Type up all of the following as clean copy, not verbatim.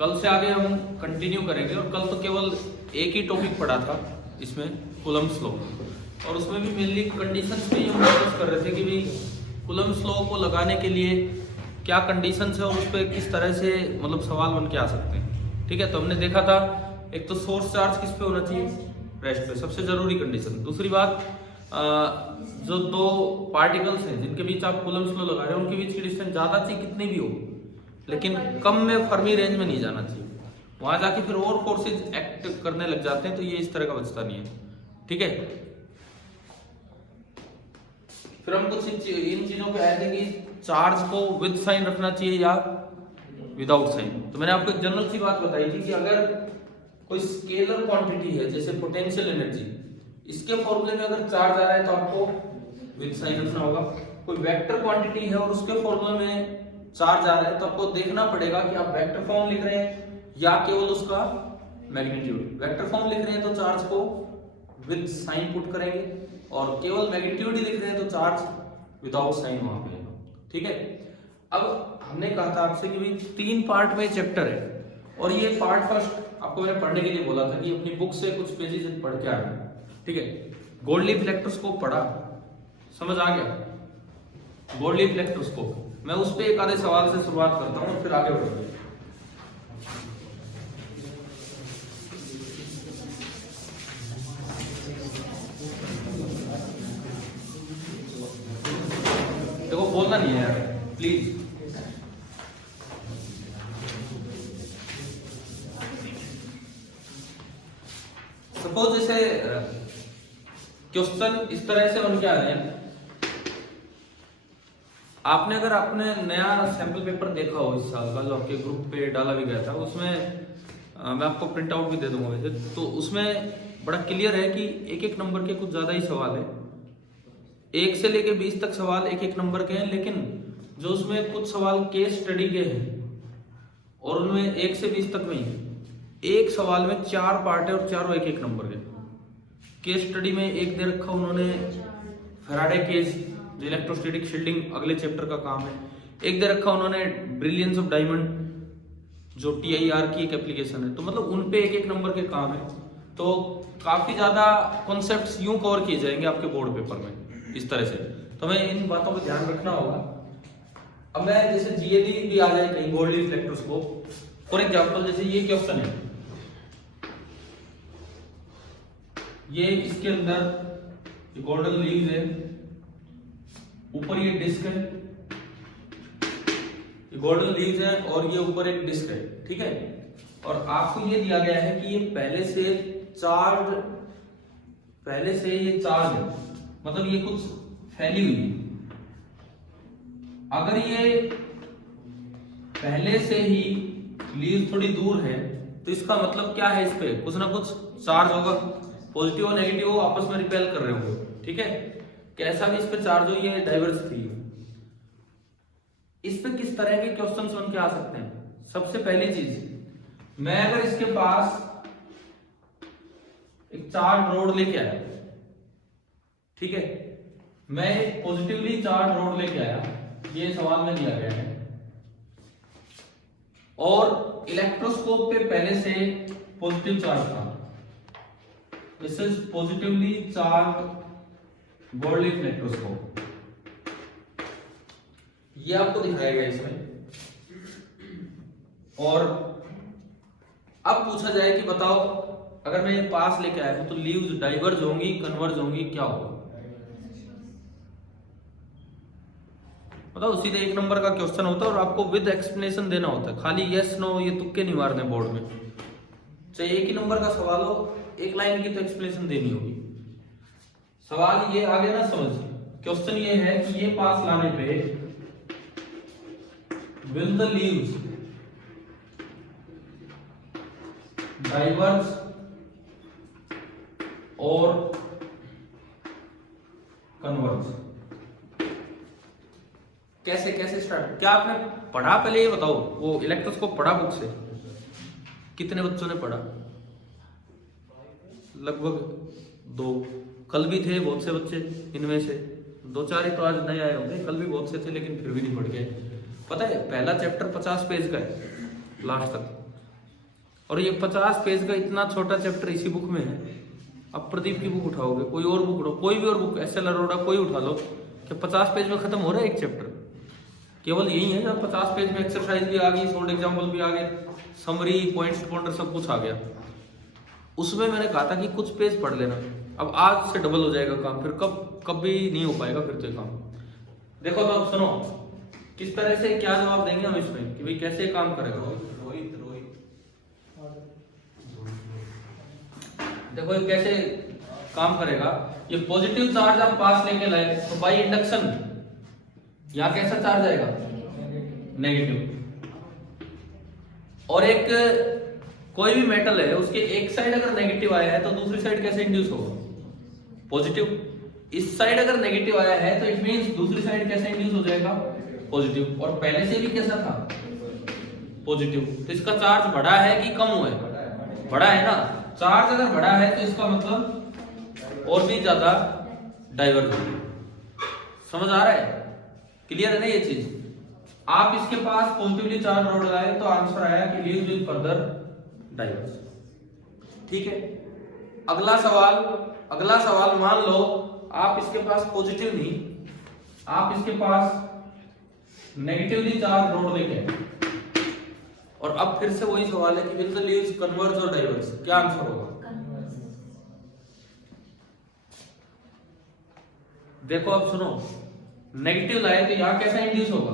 कल से आगे हम कंटिन्यू करेंगे। और कल तो केवल एक ही टॉपिक पढ़ा था इसमें, कूलम्ब्स लॉ, और उसमें भी मेनली कंडीशंस पे हम डिस्कस कर रहे थे कि भाई कूलम्ब्स लॉ को लगाने के लिए क्या कंडीशंस है और उस पर किस तरह से मतलब सवाल बन के आ सकते हैं। ठीक है, तो हमने देखा था एक तो सोर्स चार्ज किस पे होना चाहिए, रेस्ट पे, सबसे जरूरी कंडीशन। दूसरी बात, जो दो पार्टिकल्स हैं जिनके बीच आप कूलम्ब्स लॉ लगा रहे हो उनके बीच की डिस्टेंस ज्यादा चाहिए कितनी भी हो, लेकिन कम में फर्मी रेंज में नहीं जाना चाहिए। वहां जाके फिर और फोर्सेज एक्ट करने लग जाते हैं, तो ये इस तरह का बचता नहीं है। ठीक है, फिर हम कुछ इन चीजों पे आए थे कि चार्ज को विद साइन रखना चाहिए या विदाउट साइन। तो मैंने आपको एक जनरल सी बात बताई थी कि अगर कोई स्केलर क्वांटिटी है जैसे पोटेंशियल एनर्जी, इसके फॉर्मूले में अगर चार्ज आ रहा है तो आपको विद साइन रखना होगा। कोई वेक्टर क्वांटिटी है और उसके फॉर्मूले में चार्ज आ रहा है तो आपको देखना पड़ेगा कि आप वेक्टर फॉर्म लिख रहे हैं या केवल उसका मैग्नीट्यूड। वेक्टर फॉर्म लिख रहे हैं तो चार्ज को विद साइन पुट करेंगे, और केवल मैग्नीट्यूड ही लिख रहे हैं तो चार्ज विदाउट साइन वहां पे। ठीक है, अब हमने कहा था आपसे कि भाई 3 पार्ट में चैप्टर है, और ये पार्ट फर्स्ट आपको मैंने पढ़ने के लिए बोला था कि अपनी बुक से कुछ पेजेस पढ़ के आना। ठीक है, गोल्डली इलेक्ट्रोस्कोप पढ़ा, समझ आ गया? गोल्डली इलेक्ट्रोस्कोप मैं उस पे एक आधे सवाल से शुरुआत करता हूँ और फिर आगे बढ़ेंगे। देखो बोलना नहीं है यार प्लीज। सपोज जैसे क्वेश्चन इस तरह से बन के आ रहे हैं, आपने अगर आपने नया सैंपल पेपर देखा हो इस साल का जो आपके ग्रुप पे डाला भी गया था, उसमें मैं आपको प्रिंट आउट भी दे दूंगा वैसे, तो उसमें बड़ा क्लियर है कि एक एक नंबर के कुछ ज्यादा ही सवाल है। 1 से लेके 20 तक सवाल एक एक नंबर के हैं, लेकिन जो उसमें कुछ सवाल केस स्टडी के हैं और उनमें 1 से 20 तक में ही एक सवाल में 4 पार्ट है और चारों एक एक नंबर के। केस स्टडी में एक दे रखा उन्होंने फैराडे केस, जो इलेक्ट्रोस्टैटिक शील्डिंग अगले चैप्टर का काम है। एक दे रखा उन्होंने ब्रिलियंस ऑफ डायमंड, जो TIR की एक एप्लीकेशन है। तो मतलब उन पे एक एक नंबर के काम है, तो काफी ज्यादा कॉन्सेप्ट्स यूं कवर किए जाएंगे आपके बोर्ड पेपर में इस तरह से। तो हमें इन बातों को ध्यान रखना होगा। अब मैं जैसे GAD भी आ जाए कहीं, गोल्डली इलेक्ट्रोस्कोप फॉर एग्जाम्पल, जैसे ये क्वेश्चन है, ये इसके अंदर गोल्डन लीव्स है, ऊपर ये डिस्क है, ये गोल्डन लीव्स है और ये ऊपर एक डिस्क है। ठीक है, और आपको ये दिया गया है कि ये पहले से ये चार्ज है, मतलब ये कुछ फैली हुई है। अगर ये पहले से ही लीव्स थोड़ी दूर है तो इसका मतलब क्या है, इस पे कुछ ना कुछ चार्ज होगा, पॉजिटिव और नेगेटिव आपस में रिपेल कर रहे होंगे। ठीक है, कैसा भी इस पे चार्ज हो, ये डाइवर्स थी। इस पे किस तरह के क्वेश्चंस बन के आ सकते हैं? सबसे पहली चीज, मैं अगर इसके पास एक चार्ज रोड लेके आया, ठीक है, मैं एक पॉजिटिवली चार्ज रोड लेके आया, ये सवाल में दिया गया है, और इलेक्ट्रोस्कोप पे पहले से पॉजिटिव चार्ज था, this is positively charged gold leaf electroscope, ये आपको दिखाया गया इसमें। और अब पूछा जाए कि बताओ अगर मैं ये पास लेके आया हूं तो लीव्स डाइवर्ज होंगी, कन्वर्ज होंगी, क्या होगा? बताओ, सीधे एक नंबर का क्वेश्चन होता है और आपको विद एक्सप्लेनेशन देना होता है, खाली यस नो ये तुक्के नहीं मारने बोर्ड में। चाहे एक ही नंबर का सवाल हो, एक लाइन की तो एक्सप्लेनेशन देनी होगी। सवाल ये आगे ना समझ, क्वेश्चन ये है कि ये पास लाने पे विल द लीव्स डाइवर्ज और कन्वर्ज, कैसे कैसे स्टार्ट? क्या आपने पढ़ा? पहले ये बताओ, वो इलेक्ट्रोस्कोप पढ़ा बुक से? कितने बच्चों ने पढ़ा? लगभग 2। कल भी थे बहुत से बच्चे, इनमें से 2-4 ही तो आज नए आए होंगे, कल भी बहुत से थे लेकिन फिर भी नहीं पढ़ गए। पता है पहला चैप्टर 50 पेज का है लास्ट तक, और ये 50 पेज का इतना छोटा चैप्टर इसी बुक में है। अब प्रदीप की बुक उठाओगे, कोई और बुक उठाओ, कोई भी और बुक, एस एल अरोड़ा कोई उठा लो, कि 50 पेज में खत्म हो रहा है एक चैप्टर। केवल यही है जब 50 पेज में एक्सरसाइज भी आ गई, शॉर्ट एग्जाम्पल भी आ गए, समरी, पॉइंट्स पॉइंटर सब कुछ आ गया। उसमें मैंने कहा था कि कुछ पेज पढ़ लेना। अब आज से डबल हो जाएगा काम, फिर कभी नहीं हो पाएगा फिर तो ये काम। देखो तो अब सुनो किस तरह से क्या जवाब देंगे हम इसमें कि भाई कैसे काम करेगा। रोहित देखो ये कैसे काम करेगा। ये पॉजिटिव चार्ज आप पास लेके लाए तो बाई इंडक्शन यहां कैसा चार्ज आएगा, नेगेटिव। और एक कोई भी मेटल है उसके एक साइड अगर नेगेटिव आया है तो दूसरी साइड कैसे इंड्यूस होगा, पॉजिटिव। इस साइड अगर नेगेटिव आया है तो इट मींस दूसरी साइड कैसे इंड्यूस हो जाएगा, पॉजिटिव। और पहले से भी कैसा था, पॉजिटिव। तो इसका चार्ज बढ़ा है कि कम हुआ है, बढ़ा है ना। चार्ज अगर बढ़ा है तो इसका मतलब और भी ज्यादा डाइवर्ज होगी। समझ आ रहा है, क्लियर है ना ये चीज। आप इसके पास पॉजिटिवली चार्ज रोड लाए तो आंसर आया कि लीव्स विल फर्दर डाइवर्ज। ठीक है, अगला सवाल मान लो आप इसके पास पॉजिटिव नहीं, आप इसके पास नेगेटिवली चार्ज रोड लेके आए। और अब फिर से वही सवाल है कि विल द लीव्स कन्वर्ज और डाइवर्ज, क्या आंसर होगा। देखो अब सुनो, नेगेटिव लाए तो यहां कैसा इंड्यूस होगा,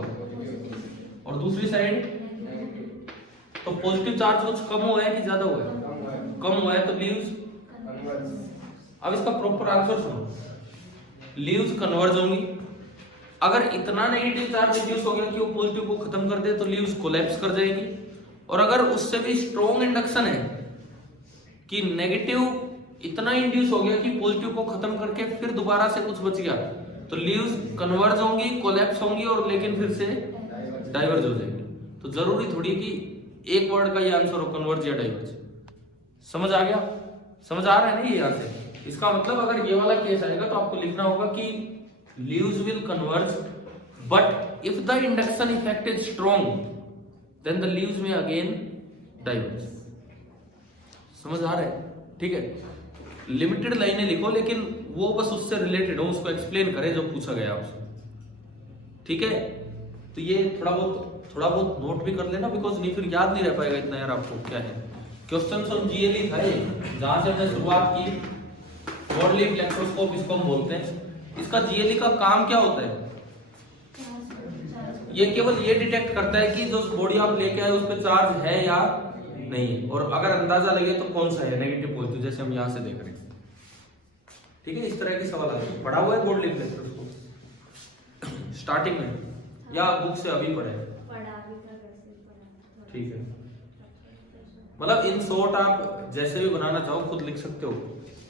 और दूसरी साइड तो पॉजिटिव चार्ज कुछ कम हुआ है कि ज्यादा हुआ है, कम हुआ है तो लीव्स। अब इसका प्रॉपर आंसर सुनो, लीव्स कन्वर्ज होंगी। अगर इतना नेगेटिव चार्ज इंड्यूस हो गया कि वो पॉजिटिव को खत्म कर दे तो लीव्स कोलैप्स कर जाएगी। और अगर उससे भी स्ट्रॉन्ग इंडक्शन है कि नेगेटिव इतना इंड्यूस हो गया कि पॉजिटिव को खत्म करके फिर दोबारा से कुछ बच गया तो लीव्स कन्वर्ज होंगी, कोलैप्स होंगी और लेकिन फिर से डाइवर्ज हो जाएंगी। तो जरूरी थोड़ी है कि एक वर्ड का ये आंसर हो, कन्वर्ज या डाइवर्ज। समझ आ गया, समझ आ रहा है ना ये यहाँ से। इसका मतलब अगर ये वाला केस आएगा तो आपको लिखना होगा कि leaves will converge but if the induction effect is strong then the leaves may again diverge. समझ आ रहा है, ठीक है। लिमिटेड लाइनें लिखो लेकिन वो बस उससे रिलेटेड हो, उसको एक्सप्लेन करे जो पूछा गया आपसे, ठीक है। तो ये थोड़ा बहुत नोट भी कर लेना, बिकॉज नहीं फिर याद नहीं रह पाएगा इतना यार आपको क्या है। क्वेश्चन ऑन जीएलई था ये, जहां से हमने शुरुआत की। ब्रॉड लीफ इलेक्ट्रोस्कोप इसको हम बोलते हैं। इसका जीएलई का काम क्या होता है, ये केवल ये डिटेक्ट करता है कि जो बॉडी आप लेके आए उस पर चार्ज है या नहीं, और अगर अंदाजा लगे तो कौन सा है, नेगेटिव पॉजिटिव, जैसे हम यहां से देख रहे हैं। ठीक है, इस तरह के सवाल आते हैं। पढ़ा हुआ है ब्रॉड लीफ इलेक्ट्रोस्कोप स्टार्टिंग में या बुक से अभी पढ़े, ठीक है। मतलब इन शॉर्ट आप जैसे भी बनाना चाहो खुद लिख सकते हो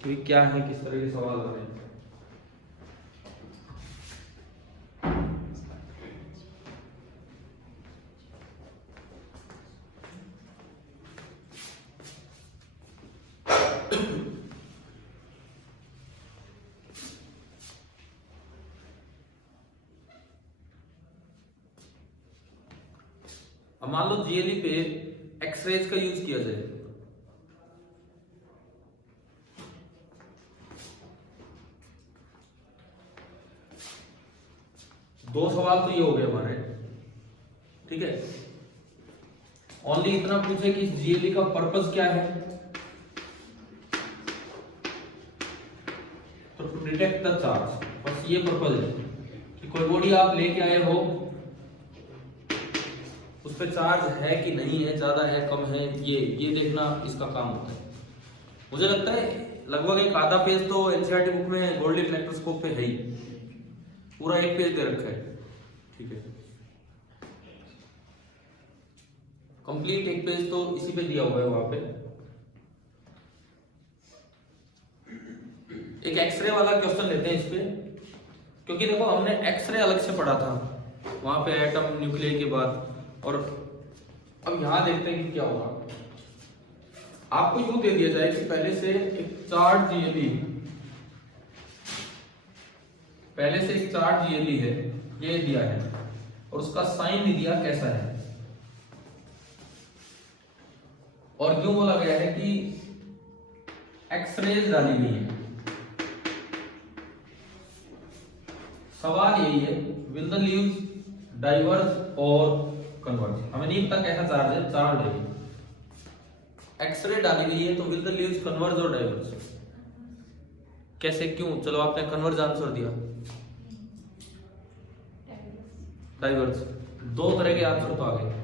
कि क्या है, किस तरह के सवाल आ रहे हैं। अब मान लो जीएलई पे एक्सरेज का यूज किया जाए, दो सवाल तो ये हो गए हमारे, ठीक है। ओनली इतना पूछे कि जीएलई का पर्पस क्या है, तो टू डिटेक्ट द चार्ज, बस ये पर्पस है कि कोई बॉडी आप लेके आए हो उस पे चार्ज है कि नहीं है, ज्यादा है कम है, ये देखना इसका काम होता है। मुझे लगता है लगभग एक आधा पेज तो एनसीईआरटी बुक में ब्रॉड लीफ इलेक्ट्रोस्कोप पे है ही, पूरा एक पेज दे रखा है, ठीक है। कंप्लीट एक पेज तो इसी पे दिया हुआ है वहां पे। एक एक्सरे वाला क्वेश्चन लेते हैं इस पे, क्योंकि देखो हमने एक्सरे अलग से पढ़ा था वहां पे एटम न्यूक्लियर के बाद, और अब यहां देखते हैं कि क्या होगा। आपको यूं दे दिया जाए कि पहले से एक चार्ज जीएलई, पहले से एक चार्ज जीएलई है, ये दिया है और उसका साइन नहीं दिया कैसा है। और यूं बोला गया है कि एक्सरेज डाली गई है। सवाल यही है, विल द लीव्स डाइवर्ज और कन्वर्ज। हमें नहीं पता कैसा चार्ज है, चार्ज है, एक्सरे डाली गई है, तो विल द लीव्स कन्वर्ज और डाइवर्ज। कैसे, क्यों? चलो आपने कन्वर्ज आंसर दिया, डाइवर्ज। दो तरह के आंसर तो आ गए।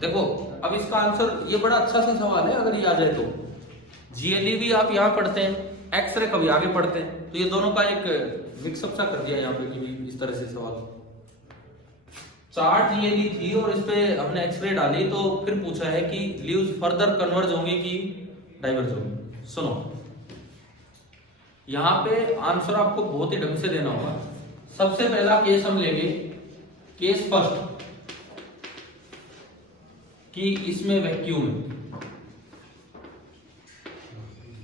देखो अब इसका आंसर, ये बड़ा अच्छा सा सवाल है, अगर ये आ जाए तो। जीएलई भी आप यहाँ पढ़ते हैं, एक्सरे कभी आगे पढ़ते हैं, तो ये दोनों का एक मिक्सअप सा कर दिया यहाँ पे कि इस तरह से सवाल। चार्ट जीएलई थी और इस पे हमने एक्सरे डाली, तो फिर पूछा है कि लीव्स फर्दर कन्वर्ज होंगे कि डाइवर्ज होंगे। सुनो, यहाँ पे आंसर आपको बहुत ही ढंग से देना होगा। सबसे पहला केस हम लेंगे, केस फर्स्ट, कि इसमें वैक्यूम है,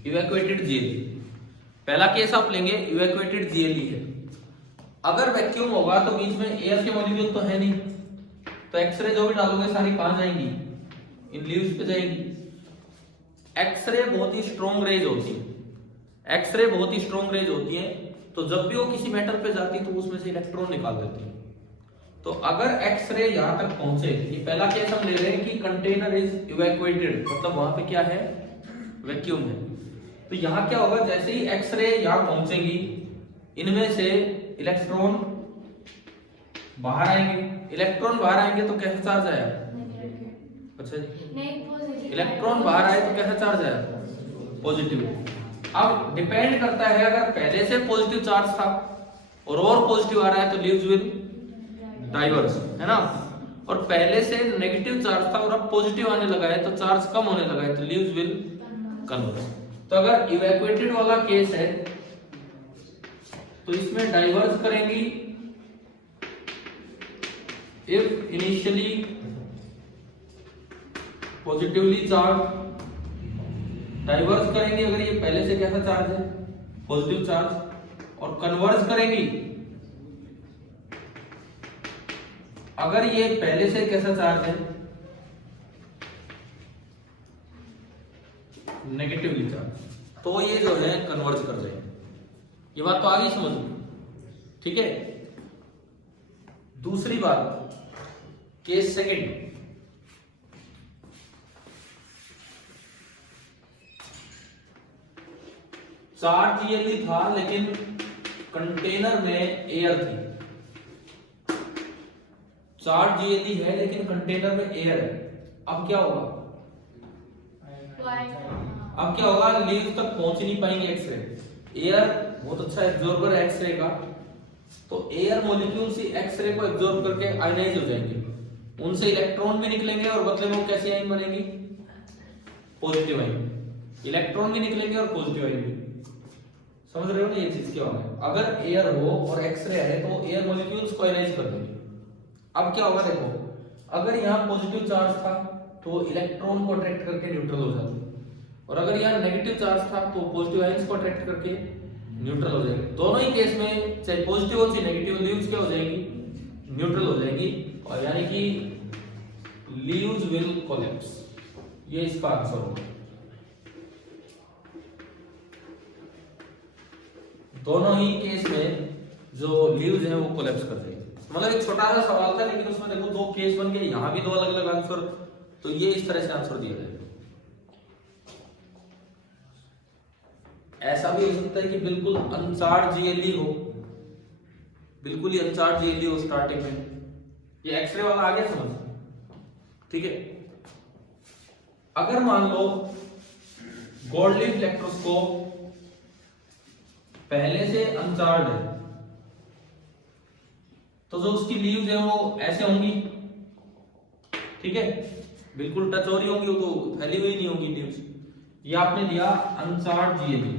इवैक्यूएटेड जीएलई। पहला केस आप लेंगे, इवैक्यूएटेड जीएलई है। अगर वैक्यूम होगा तो बीच में एयर के मॉलिक्यूल तो है नहीं, तो एक्सरे जो भी डालोगे सारी कहां जाएंगी? इन लीव्स पे जाएंगी। एक्सरे बहुत ही स्ट्रॉन्ग रेज होती है, एक्सरे बहुत ही स्ट्रॉन्ग रेज होती है, तो जब भी वो किसी मेटल पे जाती है तो उसमें से इलेक्ट्रॉन निकाल देती है। तो अगर एक्सरे यहां तक पहुंचे, ये पहला केस हम ले रहे हैं कि कंटेनर इज इवैक्यूएटेड, मतलब वहां पे क्या है? वैक्यूम है। तो यहां क्या होगा, जैसे ही एक्सरे यहां पहुंचेगी, इनमें से इलेक्ट्रॉन बाहर आएंगे। इलेक्ट्रॉन बाहर आएंगे तो कैसा चार्ज आया? अच्छा जी, इलेक्ट्रॉन बाहर आए तो कैसा चार्ज आया? पॉजिटिव। अब डिपेंड करता है, अगर पहले से पॉजिटिव चार्ज था और पॉजिटिव आ रहा है तो लीव्स विल डाइवर्ज, है ना। और पहले से नेगेटिव चार्ज था और अब पॉजिटिव आने लगा है, तो चार्ज कम होने लगा है, तो लीव्स विल कन्वर्ज। तो अगर इवैक्यूएटेड वाला केस है तो इसमें डाइवर्ज करेंगी if initially positively charge, diverge करेंगे अगर ये पहले से कैसा चार्ज है? Positive charge. और कन्वर्ज करेंगी अगर ये पहले से कैसा चार्ज है? Negatively charge. तो ये जो है कन्वर्ज कर रहे हैं। ये बात तो आ गई समझ में, ठीक है। दूसरी बात, केस सेकंड, चार्ज जीएलई था लेकिन कंटेनर में एयर थी। चार्ज जीएलई है लेकिन कंटेनर में एयर है। अब क्या होगा? अब क्या होगा? लीव्स तक पहुंच ही नहीं पाएंगे एक्सरे। एयर बहुत अच्छा एब्जॉर्बर है एक्सरे का, तो एयर मॉलिक्यूल्स ही एक्सरे को एब्जॉर्ब करके आयनाइज हो जाएंगे, उनसे इलेक्ट्रॉन भी निकलेंगे और बदले में वो कैसी आयन बनेगी? Positive ion. इलेक्ट्रॉन भी निकलेंगे और पॉजिटिव आयन भी। समझ रहे हो ना ये चीज क्या होगा? अगर एयर हो और एक्सरे है तो एयर मॉलिक्यूल्स को आयनाइज कर देंगे। अब क्या होगा देखो, अगर यहाँ पॉजिटिव चार्ज था तो इलेक्ट्रॉन को अट्रैक्ट करके न्यूट्रल हो जाते, और अगर यहाँ नेगेटिव चार्ज था तो पॉजिटिव आयंस को अट्रैक्ट करके न्यूट्रल हो जाएंगे। दोनों ही केस में चाहे पॉजिटिव हो चाहे नेगेटिव, लीव्स क्या हो जाएंगी? न्यूट्रल हो जाएंगी, और यानी कि लीव्स विल कोलैप्स। ये इसका आंसर होगा। दोनों ही केस में जो लीव्स हैं वो कोलैप्स कर देंगे। मतलब एक छोटा सा सवाल था लेकिन उसमें देखो दो केस बन गए, यहां भी दो अलग अलग आंसर, तो ये इस तरह से आंसर दिया जाएगा। ऐसा भी हो सकता है कि बिल्कुल अनचार्ज जीएलई हो, बिल्कुल ही अनचार्ज जीएलई हो स्टार्टिंग में। ये एक्सरे वाला आ गया समझ, ठीक है। अगर मान लो गोल्ड लीफ इलेक्ट्रोस्कोप पहले से अनचार्ज है, तो जो उसकी लीव्स है वो ऐसे होंगी, ठीक है, बिल्कुल टच हो रही होंगी, वो तो फैली हुई नहीं होंगी लीव्स। ये आपने दिया अनचार्ज जीएलई।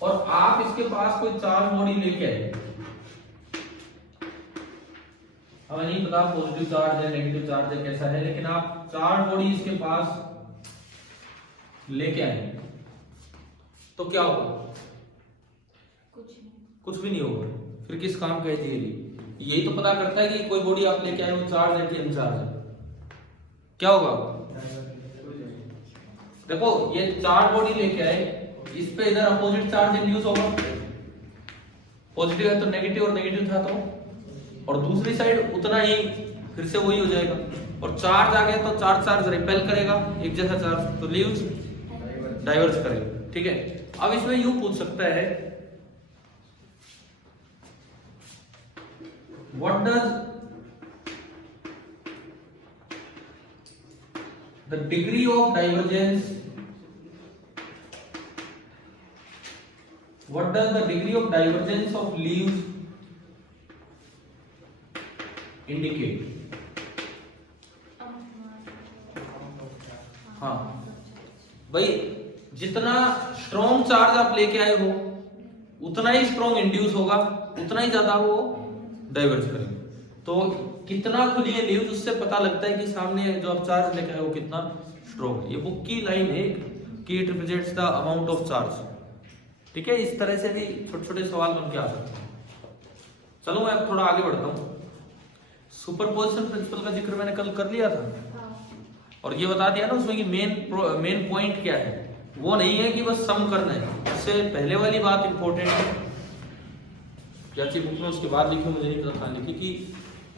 और आप इसके पास कोई चार्ज बॉडी लेके आए, हमें नहीं पता पॉजिटिव चार्ज है नेगेटिव चार्ज है कैसा है, लेकिन आप चार्ज बॉडी इसके पास लेके आए, तो क्या होगा? कुछ भी नहीं होगा। फिर किस काम का है थ्योरी? यही तो पता करता है कि कोई बॉडी आप लेके आए हो चार्ज है कि अनचार्ज है, क्या होगा? देखो ये चार्ज बॉडी लेके आए, इस पे इधर अपोजिट चार्ज इंड्यूस होगा, पॉजिटिव है तो नेगेटिव और नेगेटिव था तो, और दूसरी साइड उतना ही फिर से वही हो जाएगा, और चार्ज आ गया तो चार्ज चार्ज रिपेल करेगा एक जैसा चार्ज, तो लीव्स डाइवर्स करेगा। ठीक है, अब इसमें यूं पूछ सकता है what does the degree of divergence, what does the degree of divergence of leaves indicate? हाँ भाई, जितना स्ट्रॉन्ग चार्ज आप लेके आए हो उतना ही स्ट्रॉन्ग इंड्यूस होगा, उतना ही ज्यादा वो डाइवर्ज करेंगे। तो कितना खुली है लीव्स, उससे पता लगता है कि सामने जो आप चार्ज लेके आए हो कितना स्ट्रॉन्ग है। ये बुक की लाइन है कि it represents the amount of charge. ठीक है, इस तरह से भी छोटे छोटे सवाल बन के आ सकते हैं। चलो मैं अब थोड़ा आगे बढ़ता हूँ। सुपरपोजिशन प्रिंसिपल का जिक्र मैंने कल कर लिया था और ये बता दिया ना उसमें कि मेन पॉइंट क्या है। वो नहीं है कि बस सम करना है, इससे पहले वाली बात इंपॉर्टेंट है। क्या चीज बुक में उसके बाद लिखी, मुझे नहीं पता था, लिखी कि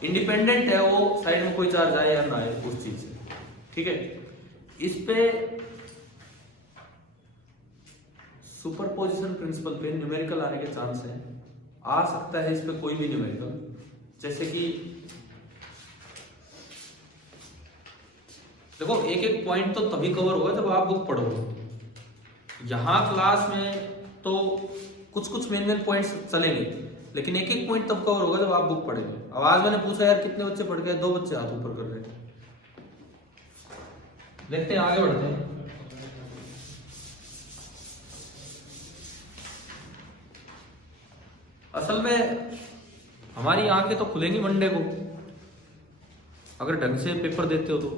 इंडिपेंडेंट है वो, साइड में कोई चार्ज आए या ना आए उस चीज से। ठीक है, इस पे सुपरपोजिशन प्रिंसिपल पे न्यूमेरिकल आने के चांस है, आ सकता है इस पे कोई भी न्यूमेरिकल, जैसे कि देखो एक एक पॉइंट तो तभी कवर होगा जब आप बुक पढ़ोगे। यहां क्लास में तो कुछ कुछ मेन पॉइंट्स चलेंगे, लेकिन एक एक पॉइंट तब कवर होगा जब आप बुक पढ़ेंगे। अब आज मैंने पूछा यार कितने बच्चे पढ़ गए, 2 बच्चे हाथ ऊपर कर रहे हैं। देखते हैं, आगे बढ़ते हैं। असल में हमारी आंखें तो खुलेंगी मंडे को अगर ढंग से पेपर देते हो तो,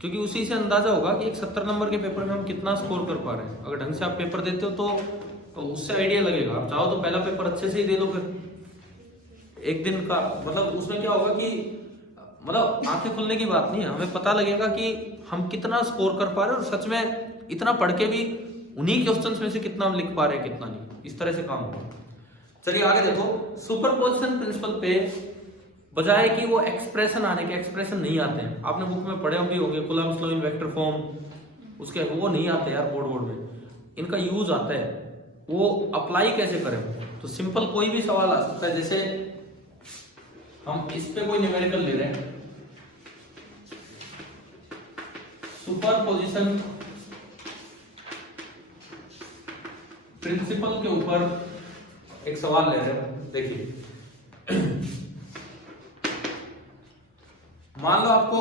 क्योंकि उसी से अंदाजा होगा कि एक 70 नंबर के पेपर में हम कितना स्कोर कर पा रहे हैं। अगर ढंग से आप पेपर देते हो तो उससे आइडिया लगेगा। आप चाहो तो पहला पेपर अच्छे से ही दे लो, फिर एक दिन का मतलब उसमें क्या होगा कि मतलब आंखें खुलने की बात नहीं है, हमें पता लगेगा कि हम कितना स्कोर कर पा रहे हैं और सच में इतना पढ़ के भी उन्हीं क्वेश्चंस में से कितना हम लिख पा रहे हैं कितना नहीं, इस तरह से काम होगा। चलिए आगे देखो, सुपरपोजिशन प्रिंसिपल पे बजाय कि वो एक्सप्रेशन आने के, एक्सप्रेशन नहीं आते हैं, आपने बुक में पढ़े भी होंगे Coulomb's law in vector form, उसके वो नहीं आते यार बोर्ड में, इनका यूज आता है। वो अप्लाई कैसे करें? तो सिंपल कोई भी सवाल आ सकता है, जैसे हम इस पे कोई न्यूमेरिकल ले रहे हैं, सुपरपोजिशन प्रिंसिपल के ऊपर एक सवाल ले रहे हैं। देखिए मान लो आपको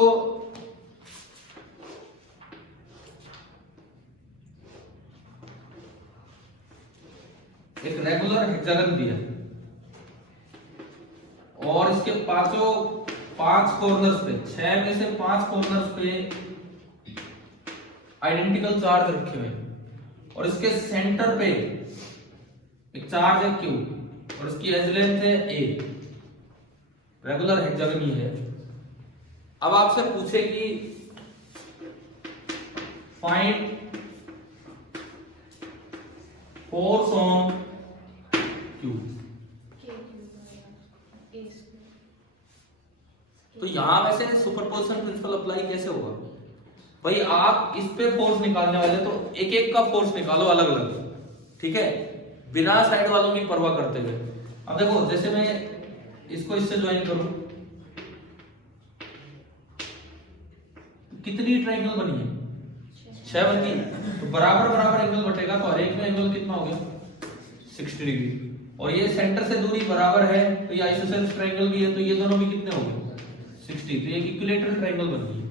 एक रेगुलर हेक्सागन दिया और इसके पांचों 5 कॉर्नर्स पे, 6 में से 5 कॉर्नर्स पे आइडेंटिकल चार्ज रखे हुए और इसके सेंटर पे एक चार्ज है Q और इसकी एज लेंथ है A, रेगुलर हेक्सागन ही है। अब आपसे पूछे कि फाइंड फोर्स ऑन Q, तो यहां वैसे सुपरपोजिशन प्रिंसिपल अप्लाई कैसे होगा? भाई आप इस पे फोर्स निकालने वाले तो एक एक का फोर्स निकालो अलग अलग, ठीक है, बिना साइड वालों की परवाह करते हुए। अब देखो जैसे मैं इसको इससे ज्वाइन करूं, कितनी ट्रायंगल बनी है? 6 बनती है, तो बराबर बराबर एंगल बटेगा, तो हर एक में एंगल कितना हो गया? 60 डिग्री। और ये सेंटर से दूरी बराबर है, तो ये आइसोसेलेस ट्रायंगल भी है, तो ये दोनों भी कितने हो गए? 60। तो ये इक्विलैटरल ट्रायंगल बन गई,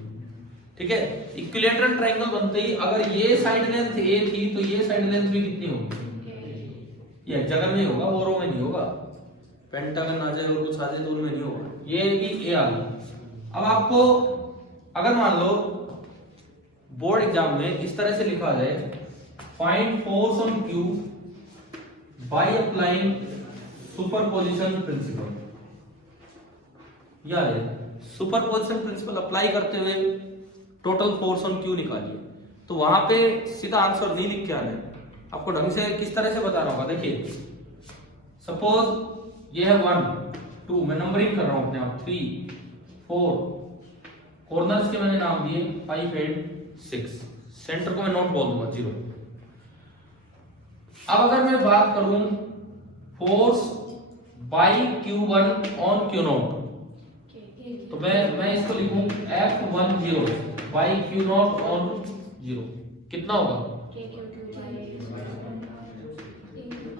ठीक है। इक्विलैटरल ट्रायंगल बनते ही अगर ये साइड लेंथ A थी तो ये साइड लेंथ भी कितनी होगी? ये हेक्सागन में होगा, औरों में नहीं होगा। पेंटागन आ जाए और कुछ आ जाए तो उनमें नहीं होगा, ये भी A आ गया। अब आपको अगर मान लो बोर्ड एग्जाम में इस तरह से लिखा जाए, find force on Q by applying superposition principle, याद है सुपरपोजिशन प्रिंसिपल अप्लाई करते हुए टोटल फोर्स ऑन क्यू निकालिए। तो वहां पे सीधा आंसर नहीं लिख के आना है, आपको ढंग से किस तरह से बताना होगा। देखिए सपोज ये है 1 2, मैं नंबरिंग कर रहा हूं अपने आप, 3 4, कॉर्नर्स के मैंने नाम दिए 5 8 6, सेंटर को मैं नोट बोल दूंगा 0। अब अगर मैं बात करूं force by Q1 on Q0, तो मैं इसको लिखूं F10 बाई Q0 ऑन 0, कितना होगा?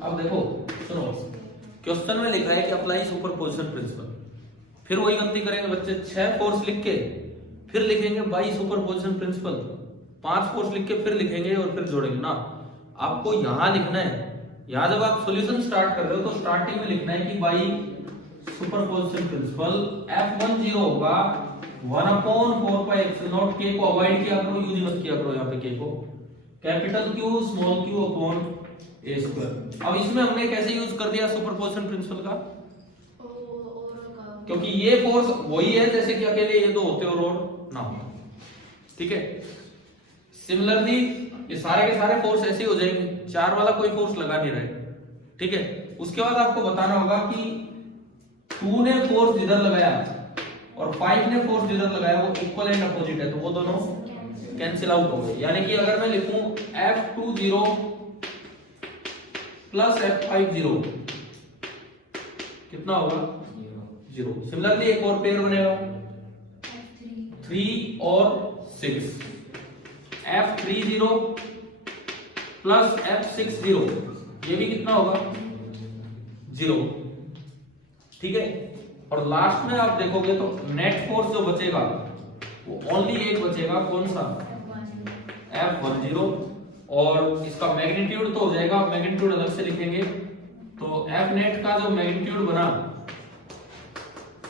अब देखो सुनो, क्वेश्चन में लिखा है कि अप्लाई सुपरपोजिशन प्रिंसिपल, फिर वही गलती करेंगे बच्चे, 6 फोर्स लिख के फिर लिखेंगे बाई सुपरपोजिशन प्रिंसिपल, 5 फोर्स लिख के फिर लिखेंगे और फिर जोड़ेंगे ना। आपको यहां लिखना है, यहां जब आप सॉल्यूशन स्टार्ट कर रहे हो तो स्टार्टिंग में लिखना है कि बाई सुपरपोजिशन प्रिंसिपल F10 होगा 1/4 पाई एप्सिलॉन नॉट, के को अवॉइड किया करो, यूज मत किया करो यहाँ पे के को, capital Q small q upon a square. अब इसमें हमने कैसे यूज कर दिया सुपरपोजिशन प्रिंसिपल का, क्योंकि ये फोर्स वही है जैसे कि अकेले ये दो होते और ना हो, ठीक है। सिमिलरली ये सारे के सारे फोर्स ऐसे हो जाएंगे, 4 वाला कोई फोर्स लगा नहीं रहे, ठीक है। उसके बाद आपको बताना होगा कि 2 ने फोर्स जिधर लगाया और 5 ने फोर्स जिधर लगाया वो इक्वल एंड अपोजिट है, तो वो दोनों कैंसिल आउट हो गए। यानी कि अगर मैं लिखूं F20 प्लस F50 कितना होगा? 0। सिमिलरली एक और पेयर बनेगा 3 और 6, F30 प्लस F60, ये भी कितना होगा? 0, ठीक है। और लास्ट में आप देखोगे तो नेट फोर्स जो बचेगा वो ओनली एक बचेगा, कौन सा? F10, और इसका मैग्नीट्यूड तो हो जाएगा, मैग्नीट्यूड अलग से लिखेंगे, तो F नेट का जो मैग्नीट्यूड बना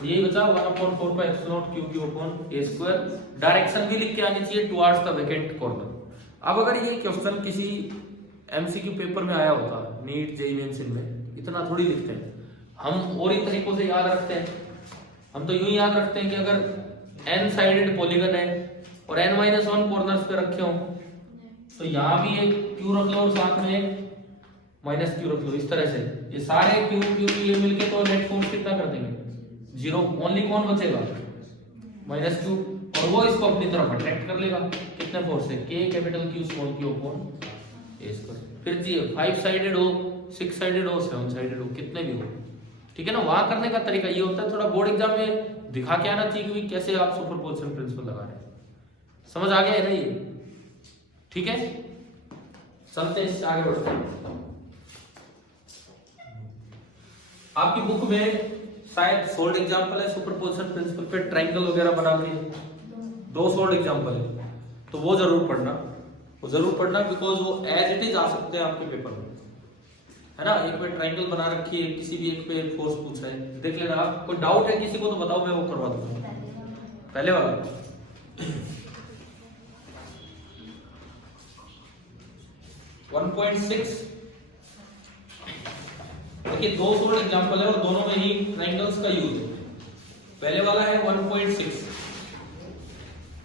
यही बचा 1/4 pi epsilon not q upon a square. Direction भी लिख के आनी चाहिए टुवर्ड्स द वैकेंट कॉर्नर। अब अगर ये क्वेश्चन किसी एमसीक्यू पेपर में आया होता, नीट जेईई मेंस में, इतना थोड़ी लिखते हैं हम, और ही तरीकों से याद रखते हैं। हम तो यूं ही याद रखते हैं कि अगर n साइडेड पॉलीगन है और n-1 कॉर्नर्स पे रखे हों तो यहां भी एक q रख लो और साथ में एक -q रख लो, इस तरह से ये सारे q मिलके तो नेट फोर्स कितना कर देंगे? 0। ओनली कौन बचेगा? -q, और वो इसको अपनी तरफ अट्रैक्ट कर लेगा। कितने फोर्स है? k capital Q small q upon a square. फिर जी 5 साइडेड हो, 6 साइडेड हो, 7 साइडेड हो, कितने भी हो, ठीक है ना। वहां करने का तरीका ये होता है, थोड़ा बोर्ड एग्जाम में दिखा के आना चाहिए कि कैसे आप सुपरपोजिशन प्रिंसिपल लगा रहे हैं। समझ आ गया है ना ये? ठीक है, चलते हैं इससे आगे बढ़ते हैं। आपकी बुक में शायद सोल्ड एग्जांपल है सुपरपोजिशन प्रिंसिपल पे, ट्रायंगल वगैरह बना लिए, 2 सोल्ड एग्जांपल है, तो वो जरूर पढ़ना, बिकॉज वो एज इट इज आ सकते हैं आपके पेपर में, है ना। एक पे ट्रायंगल बना रखी है, किसी भी एक पे फोर्स पूछ रहे हैं, देख लेना आप। कोई डाउट है किसी को तो बताओ, मैं वो करवा दूंगा। पहले वाला 1.6, देखिए 2 सोल्ड एग्जांपल है और दोनों में ही ट्रायंगल्स का यूज है। पहले वाला है 1.6,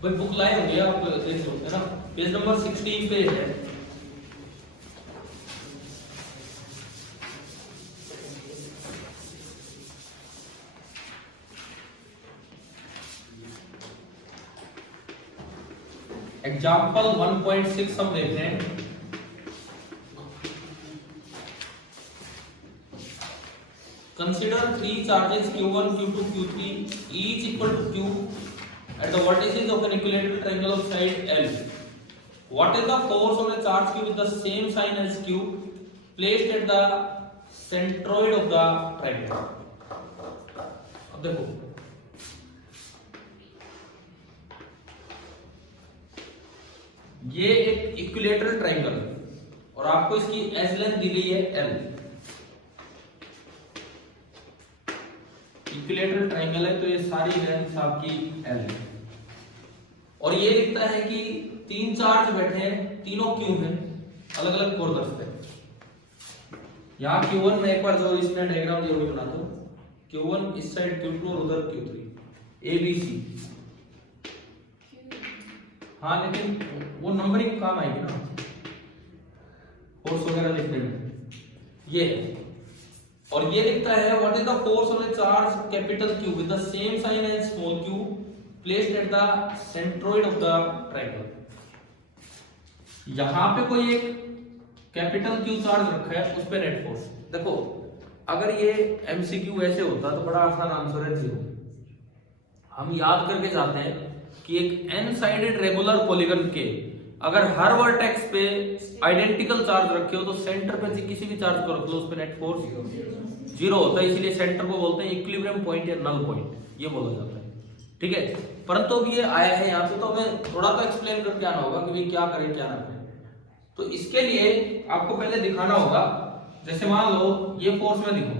भाई बुक लाए होंगे आप, देख सकते हैं ना, पेज नंबर 16 पे है। एग्जाम्पल 1.6 हम देख रहे हैं। Consider 3 charges Q1, Q2, Q3 each equal to Q at the vertices of an equilateral triangle of side L. What is the force on a charge Q with the same sign as Q placed at the centroid of the triangle? अब देखो, ये एक equilateral triangle है और आपको इसकी as length दी गई है L। इक्विलेटरल ट्रायंगल है तो ये सारी लेंथ आपकी L है, और ये लिखता है कि 3 चार्ज बैठे हैं, तीनों क्यू हैं, अलग अलग कॉर्नर्स पे। यहाँ Q1 में एक बार जो इसने डायग्राम दिया वो बनाता हूँ। Q1 इस साइड Q2 और उधर Q3 ABC। हाँ लेकिन वो नंबरिंग काम आएगी ना फोर्स वगैरह लिखने में। ये और ये लिखता है what is the force on a charge capital Q with the same sign as small q placed at the centroid of the triangle. यहां पे कोई एक कैपिटल Q चार्ज रखा है, उस पे नेट फोर्स देखो। अगर ये MCQ ऐसे होता तो बड़ा आसान आंसर है 0। हम याद करके जाते हैं कि एक n साइडेड रेगुलर पॉलीगन के अगर हर वर्टेक्स पे आइडेंटिकल चार्ज रखे हो तो सेंटर पे किसी भी चार्ज को रख लो उस पे नेट फोर्स 0 होता है। इसलिए सेंटर को बोलते हैं इक्विलिब्रियम पॉइंट या नल पॉइंट, ये बोला जाता है। ठीक है, परंतु अब ये आया है यहाँ पे तो हमें थोड़ा सा एक्सप्लेन करके आना होगा कि भाई क्या करें क्या ना करें। तो इसके लिए आपको पहले दिखाना होगा, जैसे मान लो ये फोर्स में दिखो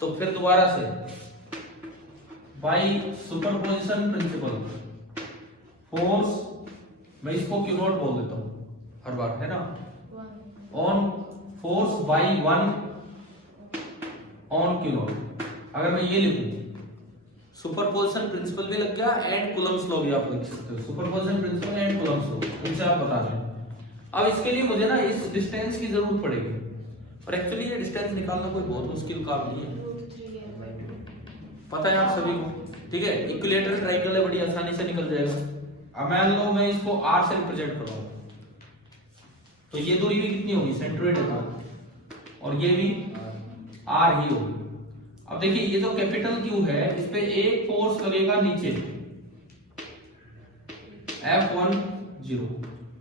तो फिर दोबारा से बाई सुपरपोजिशन प्रिंसिपल फोर्स, मैं इसको Q नॉट बोल देता हूं हर बार, है ना, on force by 1 on Q not. अगर मैं ये लिखूं सुपरपोजिशन प्रिंसिपल भी लग गया एंड कूलम्स लॉ भी आप लिख सकते हो। Superposition principle and Coulomb's law, इनसे आप बता दें। अब इसके लिए मुझे ना इस डिस्टेंस की जरूरत पड़ेगी, और एक्चुअली ये डिस्टेंस निकालना कोई बहुत मुश्किल काम नहीं है, पता है आप सभी को। ठीक है, इक्विलेटरल ट्रायंगल है, बड़ी आसानी से निकल जाएगा। अब मान लो मैं इसको R से रिप्रेजेंट कर रहा हूं तो ये दूरी भी कितनी होगी, सेंट्रोइड है, और ये भी R ही होगी। अब देखिए ये जो कैपिटल Q है इस पे एक फोर्स लगेगा नीचे F10,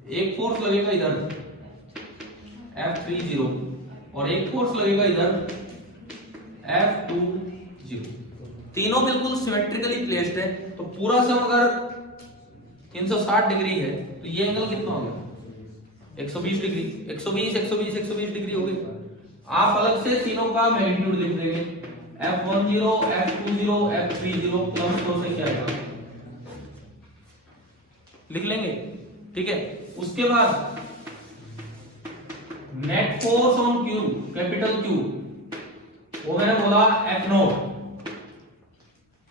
एक फोर्स लगेगा इधर F30 और एक फोर्स लगेगा इधर F20। तीनों बिल्कुल सिमेट्रिकली प्लेस्ड है, तो पूरा सम अगर 360 डिग्री है तो ये एंगल कितना हो गया 120 डिग्री। 120 120 120 डिग्री हो गई। आप अलग से तीनों का मैग्नीट्यूड लिख देंगे, F10 F20 F30 प्लस को से क्या आएगा लिख लेंगे। ठीक है, उसके बाद net force on Q capital Q वो मैंने बोला F0।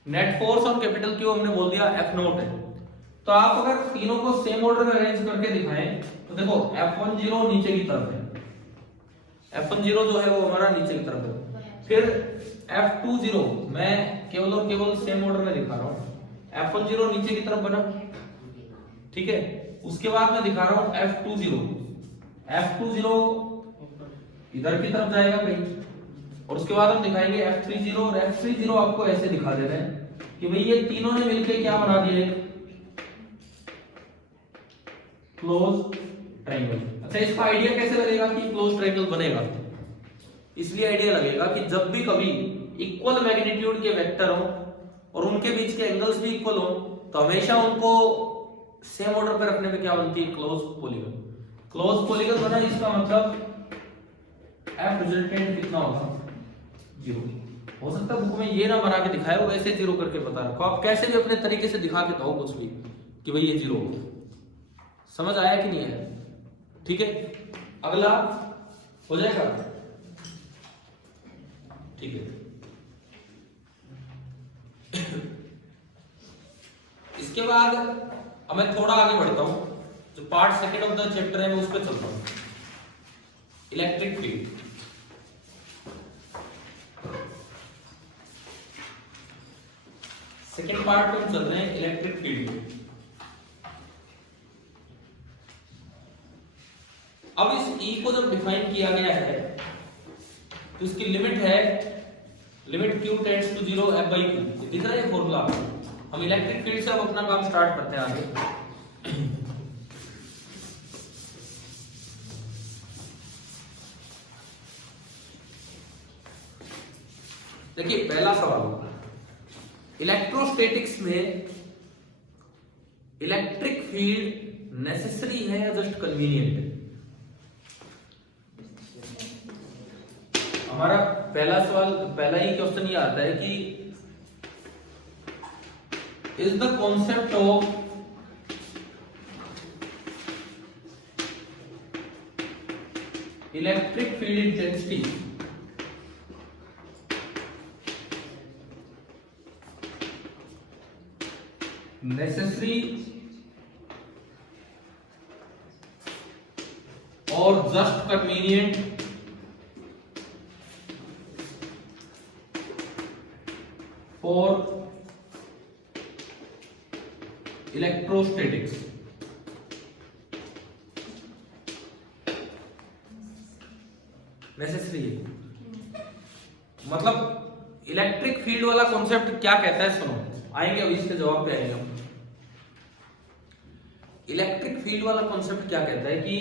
Net force on capital Q हमने बोल दिया F0 है। तो आप अगर तीनों को सेम ऑर्डर में अरेंज करके दिखाएं तो देखो F10 नीचे की तरफ है, F10 जो है वो हमारा नीचे की तरफ है। फिर F20 मैं केवल और केवल सेम ऑर्डर में दिखा रहा हूं, F10 नीचे की तरफ बना। ठीक है, उसके बाद मैं दिखा रहा हूं F20 इधर की तरफ जाएगा कहीं, और उसके बाद हम दिखाएंगे F30 और F30 आपको ऐसे दिखा दे रहे हैं कि भाई ये तीनों ने मिलकर क्या बना दिया, क्लोज ट्रायंगल। अच्छा, इसका आइडिया कैसे लगेगा कि क्लोज ट्रायंगल बनेगा? इसलिए आइडिया लगेगा कि जब भी कभी इक्वल मैग्नीट्यूड के वेक्टर हो और उनके बीच के एंगल्स भी इक्वल हो तो हमेशा उनको सेम ऑर्डर पे रखने पे क्या बनती है, क्लोज पॉलीगन। क्लोज पॉलीगन बना, इसका मतलब F रिजल्टेंट कितना होगा, 0। हो सकता है बुक में ये ना बना के दिखाया हो, वैसे 0 करके बता रखो। आप कैसे भी अपने तरीके से दिखा के दो कुछ भी कि भाई ये 0 होगा। समझ आया कि नहीं आया? ठीक है, अगला हो जाएगा। ठीक है, इसके बाद अब मैं थोड़ा आगे बढ़ता हूं, जो part second of the chapter है मैं उस पर चलता हूं, इलेक्ट्रिक फील्ड। सेकंड पार्ट में हम चल रहे हैं इलेक्ट्रिक फील्ड। अब इस E को जब डिफाइन किया गया है तो इसकी लिमिट है limit Q tends to 0 F/Q। दिख रहा है ये फॉर्मूला? हम इलेक्ट्रिक फील्ड से अब अपना काम स्टार्ट करते हैं आगे। देखिए पहला सवाल, इलेक्ट्रोस्टैटिक्स में इलेक्ट्रिक फील्ड नेसेसरी है या जस्ट कन्वीनियंट है? हमारा पहला सवाल, पहला ही क्वेश्चन ये आता है कि is the concept of electric field intensity necessary और just convenient for electrostatics. Necessary मतलब इलेक्ट्रिक फील्ड वाला कॉन्सेप्ट क्या कहता है, सुनो आएंगे अभी इसके जवाब पे आएंगे हम। इलेक्ट्रिक फील्ड वाला कॉन्सेप्ट क्या कहता है कि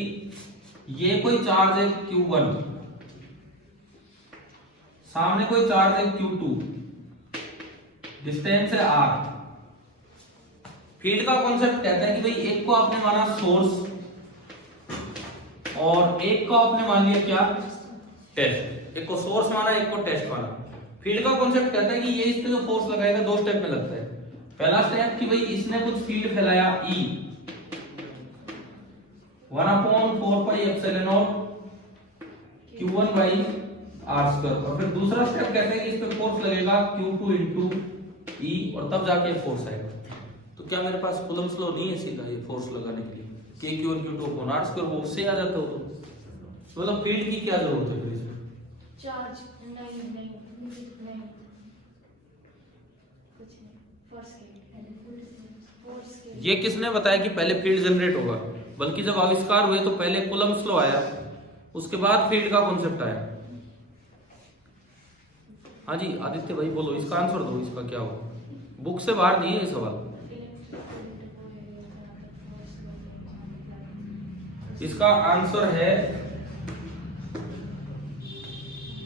ये कोई चार्ज है Q1, सामने कोई चार्ज है Q2, डिस्टेंस है R। फील्ड का कॉन्सेप्ट कहता है कि भाई एक को आपने माना सोर्स और एक को आपने मान लिया क्या, टेस्ट। एक को सोर्स माना, एक को टेस्ट माना। फील्ड का कॉन्सेप्ट कहता है कि ये इस पे जो फोर्स लगाएगा दो स्टेप में लगता है। पहला स्टेप कि भाई इसने कुछ फील्ड फैलाया E 1/4πε0 Q1/r²। और फिर दूसरा स्टेप कहता है कि इस पे फोर्स लगेगा Q2 × E और तब जाके फोर्स आएगा। तो क्या मेरे पास कूलम्ब्स लॉ नहीं है सीधा ये फोर्स लगाने के लिए, K Q1 Q2 r², वो उससे आ जाता हो। तो मतलब फील्ड की क्या जरूरत है फिर इसमें? चार्ज नहीं कुछ नहीं, फोर्स के ये किसने बताया कि पहले फील्ड जनरेट होगा? बल्कि जब आविष्कार हुए तो पहले कूलम्ब्स लॉ आया, उसके बाद फील्ड का कॉन्सेप्ट आया। हाँ जी आदित्य भाई बोलो, इसका आंसर दो, इसका क्या होगा? बुक से बाहर नहीं है ये सवाल। इसका आंसर है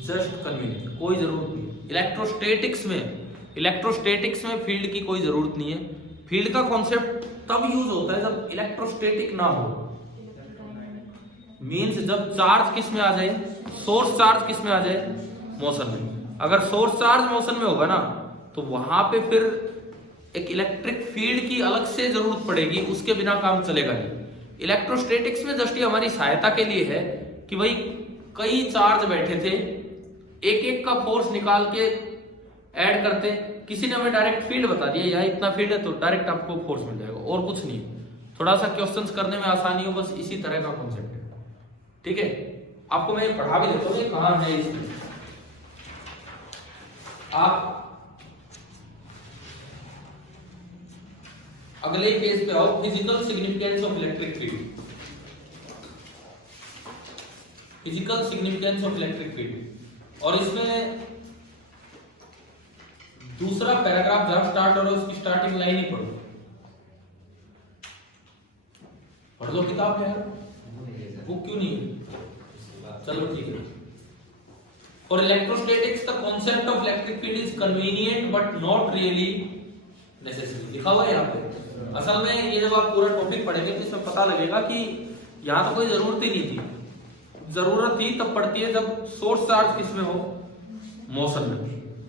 जस्ट कन्वीनियंट, कोई जरूरत नहीं। इलेक्ट्रोस्टैटिक्स में फील्ड की कोई जरूरत नहीं है। फील्ड का कॉन्सेप्ट तब यूज होता है जब इलेक्ट्रोस्टैटिक ना हो, मींस जब चार्ज किस में आ जाए, सोर्स चार्ज किस में आ जाए, मोशन में। अगर सोर्स चार्ज मोशन में होगा ना तो वहां पे फिर एक इलेक्ट्रिक फील्ड की अलग से जरूरत पड़ेगी, उसके बिना काम चलेगा नहीं। इलेक्ट्रोस्टैटिक्स में जस्ट ये हमारी सहायता के लिए है कि भाई कई चार्ज बैठे थे, एक एक का फोर्स निकाल के ऐड करते, किसी ने हमें डायरेक्ट फील्ड बता दिया यहाँ इतना फील्ड है तो डायरेक्ट आपको फोर्स मिल जाएगा, और कुछ नहीं। थोड़ा सा क्वेश्चंस करने में आसानी हो, बस इसी तरह का कॉन्सेप्ट है। ठीक है, आपको मैं पढ़ा भी देता हूँ कहाँ है इसमें। आप अगले पेज पे आओ, physical significance of electric field. Physical significance of electric field, और इसमें दूसरा पैराग्राफ जब स्टार्ट हो रहा है उसकी स्टार्टिंग लाइन ही पढ़ो। पढ़ लो किताब में यार, बुक क्यों नहीं है? चलो ठीक है। For electrostatics, the concept of electric field is convenient but not really necessary. लिखा हुआ है यहाँ पे। असल में ये जब आप पूरा टॉपिक पढ़ेंगे तो इसमें पता लगेगा कि यहाँ तो कोई जरूरत ही नहीं थी। जरूरत थी तब पड़ती है जब सोर्स चार्ज किसमें हो, मोशन में।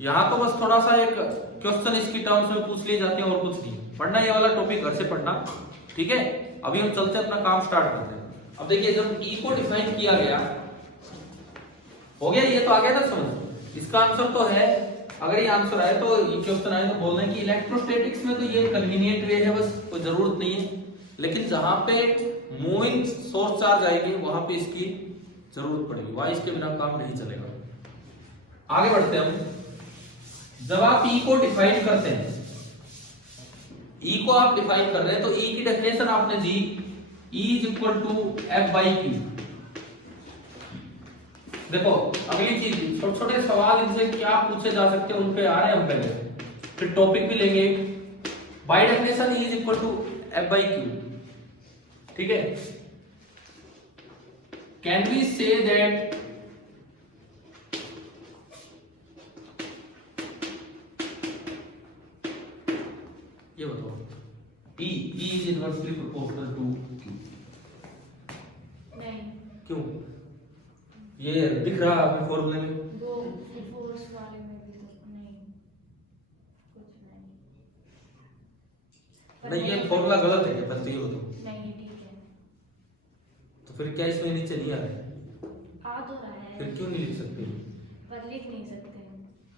यहाँ तो बस थोड़ा सा एक क्वेश्चन इसकी टर्म्स में पूछ लिए जाते हैं और कुछ नहीं। पढ़ना ये वाला टॉपिक घर से पढ़ना, ठीक है। अभी हम चलते अपना काम स्टार्ट करते हैं। अब देखिए जब ई को डिफाइन किया गया, हो गया, ये तो आ गया ना समझ। इसका आंसर तो है, अगर ये आंसर आए तो ये क्वेश्चन आए तो बोल दें कि इलेक्ट्रोस्टैटिक्स में तो ये कन्वीनियंट वे है, बस कोई जरूरत नहीं है। लेकिन जहां पे मूविंग सोर्स चार्ज आएगी वहां पे इसकी जरूरत पड़ेगी, वहां इसके बिना काम नहीं चलेगा। आगे बढ़ते हैं हम। जब आप ई को डिफाइन करते हैं, ई को आप डिफाइन कर रहे हैं तो ई की डेफिनेशन आपने दी, E = F/Q। देखो अगली चीज, छोटे छोटे सवाल इनसे क्या पूछे जा सकते हैं उन पे आ रहे हैं हम पहले, फिर टॉपिक भी लेंगे। बाय डेफिनेशन E = F/Q, ठीक है। कैन वी से दैट ये बताओ, E is inversely proportional to Q? नहीं। क्यों? ये दिख रहा है आपके फॉर्मूले में? वो फोर्स वाले में भी तो नहीं, कुछ नहीं। नहीं, ये फॉर्मूला गलत है क्या? पहले तो ये बताओ। नहीं ठीक है। तो फिर क्या इसमें नीचे नहीं आ रहा है? आ तो रहा है फिर क्यों नहीं लिख सकते? पर लिख नहीं सकते।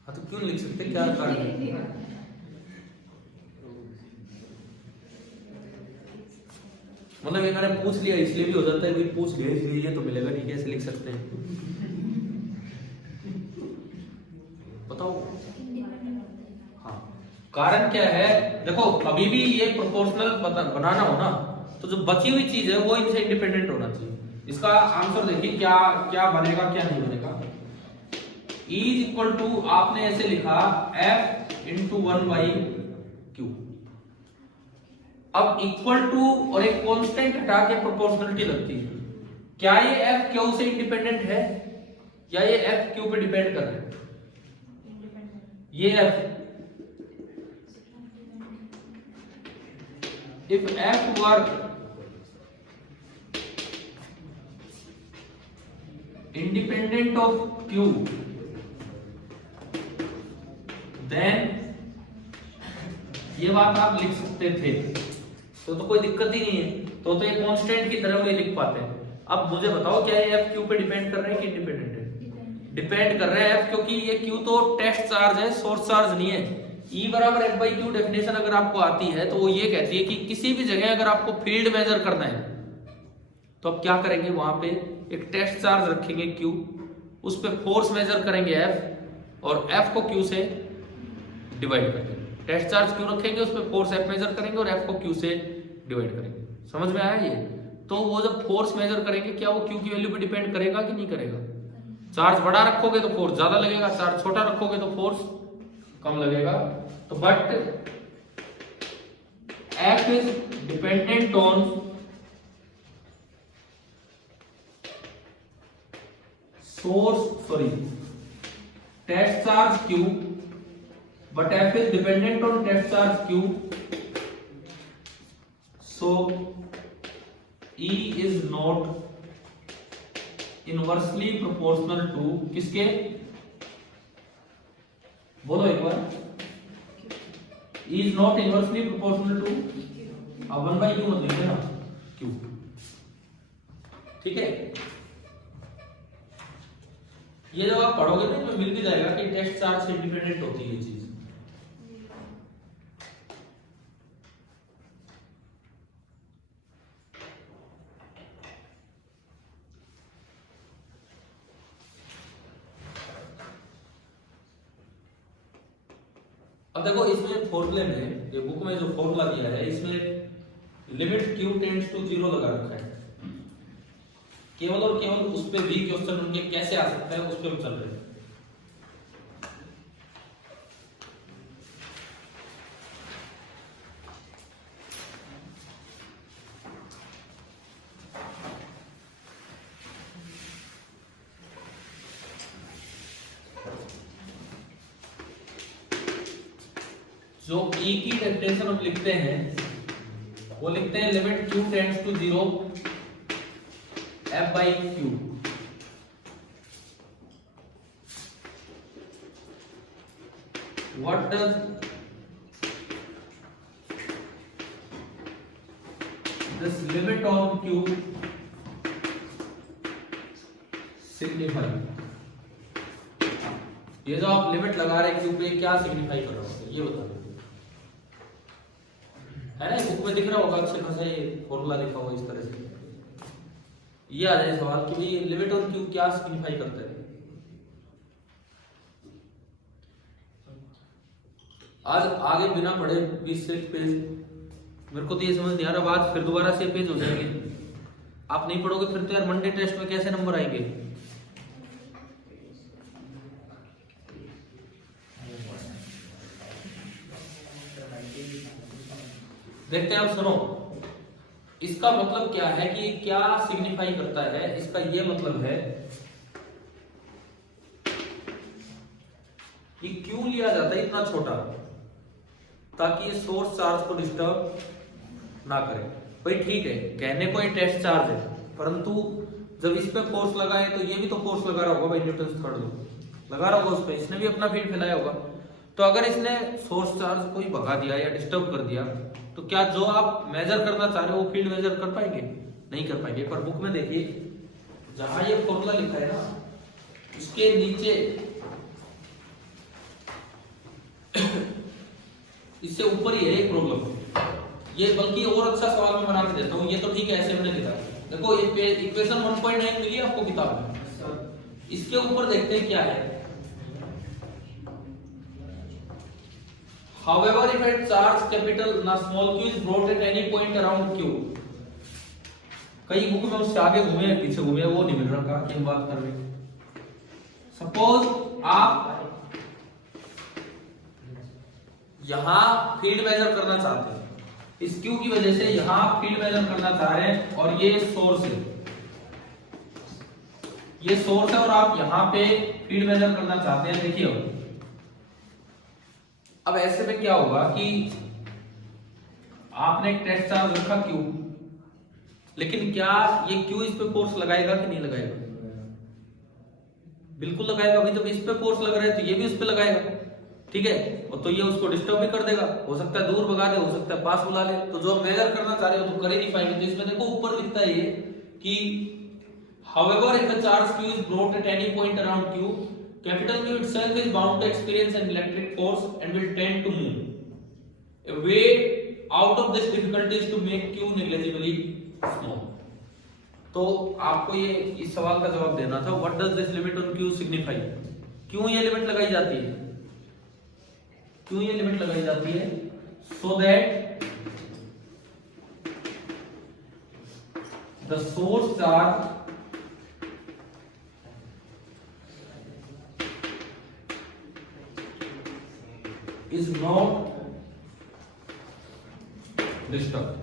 हाँ तो क्यों नहीं लिख सकते, क्या कारण है? मतलब ये मैंने पूछ लिया इसलिए भी हो जाता है, पूछ लिया इसलिए ये तो मिलेगा नहीं, कैसे लिख सकते हैं बताओ? हाँ कारण क्या है, देखो अभी भी ये प्रोपोर्शनल बनाना हो ना, तो जो बची हुई चीज है वो इनसे इंडिपेंडेंट होना चाहिए। इसका आंसर देखिए क्या क्या बनेगा क्या नहीं बनेगा। इज इक्वल टू आपने ऐसे लिखा f इंटू 1/q। अब इक्वल टू और एक कांस्टेंट हटा के प्रोपोर्शनलिटी लगती है। क्या ये f q से इंडिपेंडेंट है या ये f q पे डिपेंड कर रहा है? ये f, if f were independent of q then ये बात आप लिख सकते थे, तो कोई दिक्कत ही नहीं है, तो ये कांस्टेंट की तरह ये लिख पाते हैं। अब मुझे बताओ क्या ये f q पे डिपेंड कर रहे हैं कि इंडिपेंडेंट है? डिपेंड कर रहे हैं f, क्योंकि ये q तो टेस्ट चार्ज है, सोर्स चार्ज नहीं है। E बराबर f/q डेफिनेशन अगर आपको आती है तो वो ये कहती है कि किसी भी जगह अगर आपको फील्ड मेजर करना है तो आप क्या करेंगे, वहां पे एक टेस्ट चार्ज रखेंगे q, उस पे फोर्स मेजर करेंगे f और f को q से डिवाइड करेंगे। टेस्ट चार्ज q रखेंगे, उस पे फोर्स f मेजर करेंगे और f को q से डिवाइड करेंगे। समझ में आया ये? तो वो जब फोर्स मेजर करेंगे क्या वो q की वैल्यू पे डिपेंड करेगा कि नहीं करेगा? चार्ज बड़ा रखोगे तो फोर्स ज्यादा लगेगा, चार्ज छोटा रखोगे तो फोर्स कम लगेगा। तो but f is dependent on test charge q, but f is dependent on test charge q, so E is not inversely proportional to किसके? बोलो एक बार। E is not inversely proportional to 1/q मत लिखना ना, q। ठीक है, ये जब आप पढ़ोगे ना तो मिल भी जाएगा कि टेस्ट चार्ज से इंडिपेंडेंट होती है ये चीज। अब देखो इसमें फॉर्मूले में, ये बुक में जो फॉर्मूला दिया है इसमें लिमिट q टेंड्स टू 0 लगा रखा है। केवल और केवल उस पे भी क्वेश्चन उनके कैसे आ सकता है उस पे हम चल रहे हैं। जो E की डेफिनेशन हम लिखते हैं वो लिखते हैं limit q tends to 0 f/q। What does this limit on q signify? ये जो आप लिमिट लगा रहे q पे क्या सिग्निफाई कर रहा है ये बता दो। है ना, बुक में दिख रहा होगा अच्छे खासा ये फॉर्मूला लिखा हुआ इस तरह से। ये आ जाए सवाल कि भाई लिमिट और क्यू क्या सिग्निफाई करते हैं। आज आगे बिना पढ़े 20 से पेज, मेरे को तो ये समझ नहीं आ रहा, बाद फिर दोबारा से पेज हो जाएंगे। आप नहीं पढ़ोगे फिर तो यार मंडे टेस्ट में कैसे नंबर आएंगे? देखते हैं, अब सुनो इसका मतलब क्या है कि क्या सिग्निफाई करता है। इसका ये मतलब है कि क्यों लिया जाता है इतना छोटा, ताकि ये सोर्स चार्ज को डिस्टर्ब ना करे। भाई ठीक है, कहने को ये टेस्ट चार्ज है, परंतु जब इस पे फोर्स लगाए तो ये भी तो फोर्स लगा रहा होगा भाई, न्यूटन थर्ड लॉ लगा रहा होगा उस पे, इसने भी अपना फील्ड फैलाया होगा। तो अगर इसने सोर्स चार्ज को ही भगा दिया या डिस्टर्ब कर दिया तो क्या जो आप मेजर करना चाह रहे हो वो फील्ड मेजर कर पाएंगे? नहीं कर पाएंगे। पर बुक में देखिए जहां ये फॉर्मूला लिखा है ना, उसके नीचे इससे ऊपर ही है एक प्रॉब्लम। ये बल्कि और अच्छा सवाल मैं बना के देता हूँ, ये तो ठीक है ऐसे मैंने लिखा। देखो इक्वेशन 1.9 मिली आपको किताब में, इसके ऊपर देखते हैं क्या है। However, if a charge capital na small q is brought at any point around q, कई बुक में उससे आगे घूमे या पीछे घूमे वो नहीं मिल रहा, कहा कि हम बात कर रहे हैं। सपोज आप यहां फील्ड मेजर करना चाहते हैं, इस क्यू की वजह से यहां फील्ड मेजर करना चाह रहे हैं, और ये सोर्स है, ये सोर्स है, और आप यहां पे फील्ड मेजर करना चाहते हैं। देखिए अब ऐसे में क्या होगा कि आपने एक टेस्ट चार्ज रखा क्यू, लेकिन क्या ये क्यू इस पे फोर्स लगाएगा कि नहीं लगाएगा? बिल्कुल लगाएगा। अभी जब इस पे फोर्स लग रहा है तो ये भी उस पे लगाएगा, ठीक है। और तो ये उसको डिस्टर्ब भी कर देगा, हो सकता है दूर भगा दे, हो सकता है पास बुला ले। तो जो मेजर करना चाह रहे हो तो कर ही नहीं पाएंगे। तो इसमें देखो ऊपर लिखता है ये कि however if the charge q is brought at any point around q, capital Q itself is bound to experience an electric force and will tend to move. A way out of this difficulty is to make Q negligibly small. तो आपको ये इस सवाल का जवाब देना था, what does this limit on Q signify? क्यों ये लिमिट लगाई जाती है? क्यों ये लिमिट लगाई जाती है? So that the source charge is not disturbed।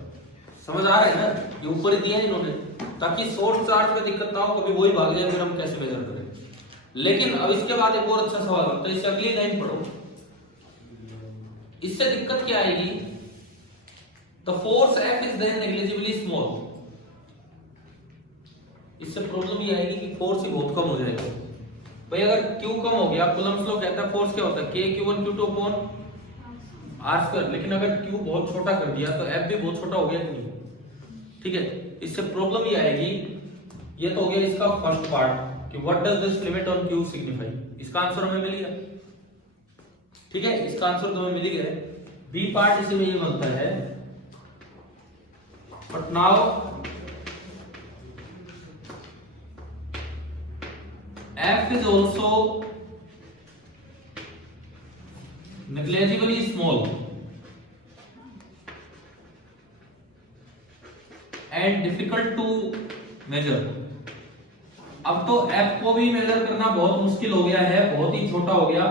समझ आ रहा है ना? ये ऊपर ही दिया है इन्होंने, ताकि सोर्स चार्ज में दिक्कत ना हो, कभी वही भाग जाए फिर हम कैसे मेजर करें। लेकिन अब इसके बाद एक और अच्छा सवाल आता है, इससे अगली लाइन पढ़ो। इससे दिक्कत क्या आएगी? The force F is then negligibly small। इससे प्रॉब्लम ये आएगी कि फोर्स ही बहुत कम हो जाएगा। भाई अगर Q कम हो गया, कूलम्ब्स लॉ कहता है फोर्स क्या होता है, K Q1 Q2 upon R²। लेकिन अगर Q बहुत छोटा कर दिया तो F भी बहुत छोटा हो गया कि नहीं? ठीक है, इससे प्रॉब्लम ये आएगी। ये तो हो गया इसका फर्स्ट पार्ट कि what does this limit on Q signify. इसका आंसर हमें मिल गया, ठीक है, इसका आंसर तो हमें मिल गया। बी पार्ट इसी में ये बनता है, but now F is also negligibly small and difficult to measure। अब तो F को भी मेजर करना बहुत मुश्किल हो गया है, बहुत ही छोटा हो गया,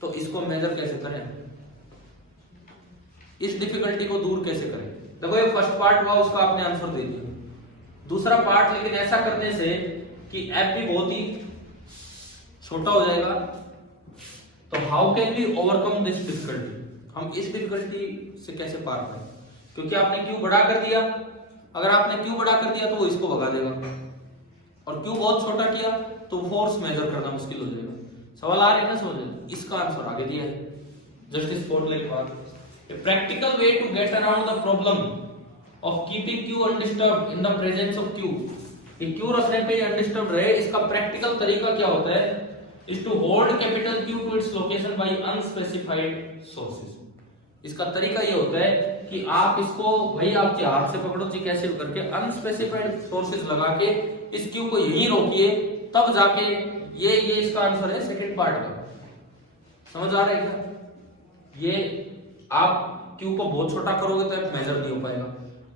तो इसको मेजर कैसे करें? इस डिफिकल्टी को दूर कैसे करें? देखो ये फर्स्ट पार्ट हुआ, उसका आपने आंसर दे दिया। दूसरा पार्ट लेकिन ऐसा करने से कि F भी बहुत ही छोटा हो जाएगा, तो how can we overcome this difficulty? हम इस डिफिकल्टी से कैसे पार करें? क्योंकि आपने Q बड़ा कर दिया, अगर आपने Q बड़ा कर दिया तो वो इसको भगा देगा, और Q बहुत छोटा किया तो फोर्स मेजर करना मुश्किल हो जाएगा। सवाल आ रही है ना समझ? इसका आंसर आगे दिया है, जस्ट इस फॉर्मूले के बाद। A practical way to get around the problem of keeping Q undisturbed in the presence of Q, कि Q रखने पे अनडिस्टर्ब रहे, इसका प्रैक्टिकल तरीका क्या होता है? is to hold capital Q to its location by unspecified sources। इसका तरीका ये होता है कि आप इसको भाई आपके हाथ से पकड़ो जी, कैसे करके अनस्पेसिफाइड सोर्सेज लगा के इस Q को यहीं रोकिए, तब जाके ये इसका आंसर है सेकंड पार्ट का। समझ आ रहा है क्या? ये आप Q को बहुत छोटा करोगे तो आप मेजर नहीं हो पाएगा,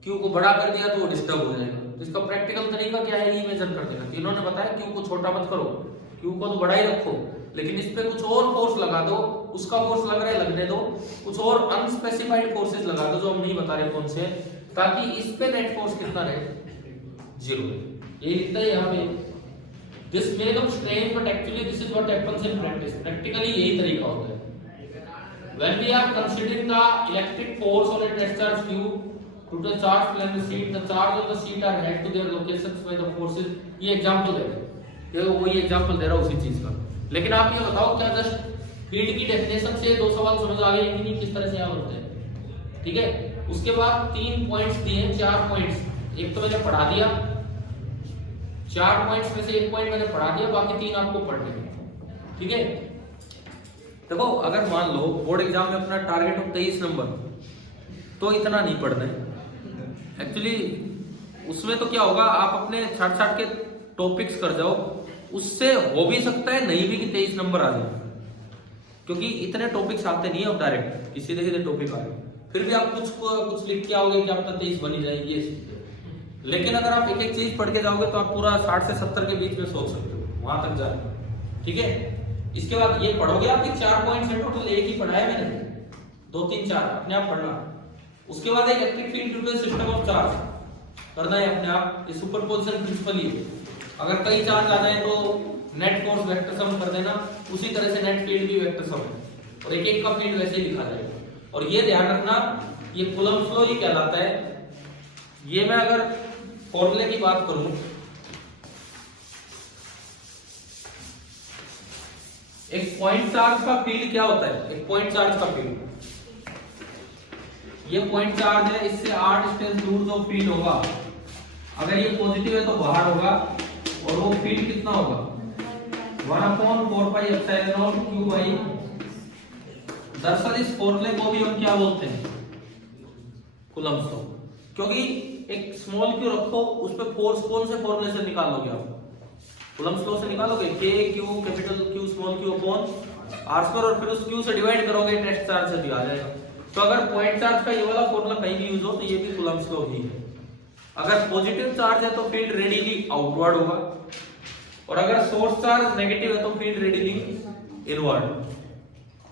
Q को बड़ा कर दिया तो वो डिस्टर्ब हो जाएगा। तो इसका प्रैक्टिकल तरीका क्या है? ये मेजर करने का। इन्होंने बताया Q को छोटा मत करो, Q को तो बड़ा ही रखो, लेकिन इस पे कुछ और फोर्स लगा दो, उसका फोर्स लग रहा है लगने दो, कुछ और अनस्पेसिफाइड फोर्सेस लगा दो जो हम नहीं बता रहे कौन से, ताकि इस पे नेट फोर्स कितना रहे? 0। ये लिखता है यहाँ पे This may look strange, but actually this is what happens in practice। Practically यही तरीका होता है। When we are considering the electric force on a test charge Q to the charge plane the sheet, the charge on the sheet are held to their locations by the forces। ये example दे रहे हैं, ये वही example दे रहा है उसी चीज का। लेकिन आप ये बताओ क्या जस्ट फील्ड की डेफिनेशन से दो सवाल समझ आ गए कि नहीं, किस तरह से यहाँ बनते हैं? ठीक है, उसके बाद 3 पॉइंट्स दिए, 4 पॉइंट्स। एक तो मैंने पढ़ा दिया, 4 पॉइंट्स में से 1 पॉइंट मैंने पढ़ा दिया, बाकी 3 आपको पढ़ने हैं, ठीक है। देखो अगर मान लो बोर्ड एग्जाम में अपना टारगेट हो 23 नंबर, तो इतना नहीं पढ़ना है एक्चुअली। उसमें तो क्या होगा, आप अपने छाट छाट के टॉपिक्स कर जाओ, उससे हो भी सकता है नहीं भी कि 23 नंबर आ जाए, क्योंकि इतने टॉपिक्स आते नहीं है डायरेक्ट, सीधे सीधे टॉपिक आ रहे, फिर भी आप कुछ लिख के आओगे कि आप 23 बनी जाएगी। लेकिन अगर आप एक एक चीज पढ़ के जाओगे तो आप पूरा 60 से 70 के बीच में सोच सकते हो, वहां तक जाए, ठीक है। इसके बाद ये पढ़ोगे आप, 4 पॉइंट्स है टोटल, एक ही पढ़ाया मैंने, 2 3 4 अपने आप पढ़ना। उसके बाद electric field due to system of charge करना है अपने आप, ये सुपरपोजिशन प्रिंसिपल ही है। अगर कई चार्ज आ जाए तो नेट फोर्स वेक्टर सम कर देना, उसी तरह से नेट फील्ड भी वेक्टर सम है, और एक एक का फील्ड वैसे ही लिखा जाएगा। और ये ध्यान रखना, ये कूलम्ब फ्लो ही कहलाता है। ये मैं अगर फॉर्मूले की बात करूं, एक पॉइंट चार्ज का फील्ड क्या होता है, एक पॉइंट चार्ज का फील्ड, ये पॉइंट चार्ज है, इससे r डिस्टेंस दूर जो फील्ड होगा, अगर ये पॉजिटिव है तो बाहर होगा, और वो फील्ड कितना होगा 1/4πε0 q/। दरअसल इस फॉर्मूले को भी हम क्या बोलते हैं, कूलम्ब लॉ, क्योंकि एक स्मॉल q रखो, उस पे फोर्स कौन से फॉर्मूले से निकालोगे आप, कूलम्ब लॉ से निकालोगे, k q capital Q small q upon r², और फिर उस q से डिवाइड करोगे, टेस्ट चार्ज से भी आ जाएगा। तो अगर पॉइंट चार्ज का ये वाला फॉर्मूला कहीं भी यूज हो तो ये भी कूलम्ब लॉ ही है। अगर पॉजिटिव चार्ज है तो फील्ड रेडिली आउटवर्ड होगा, और अगर सोर्स चार्ज नेगेटिव है तो फील्ड रेडिली इनवर्ड।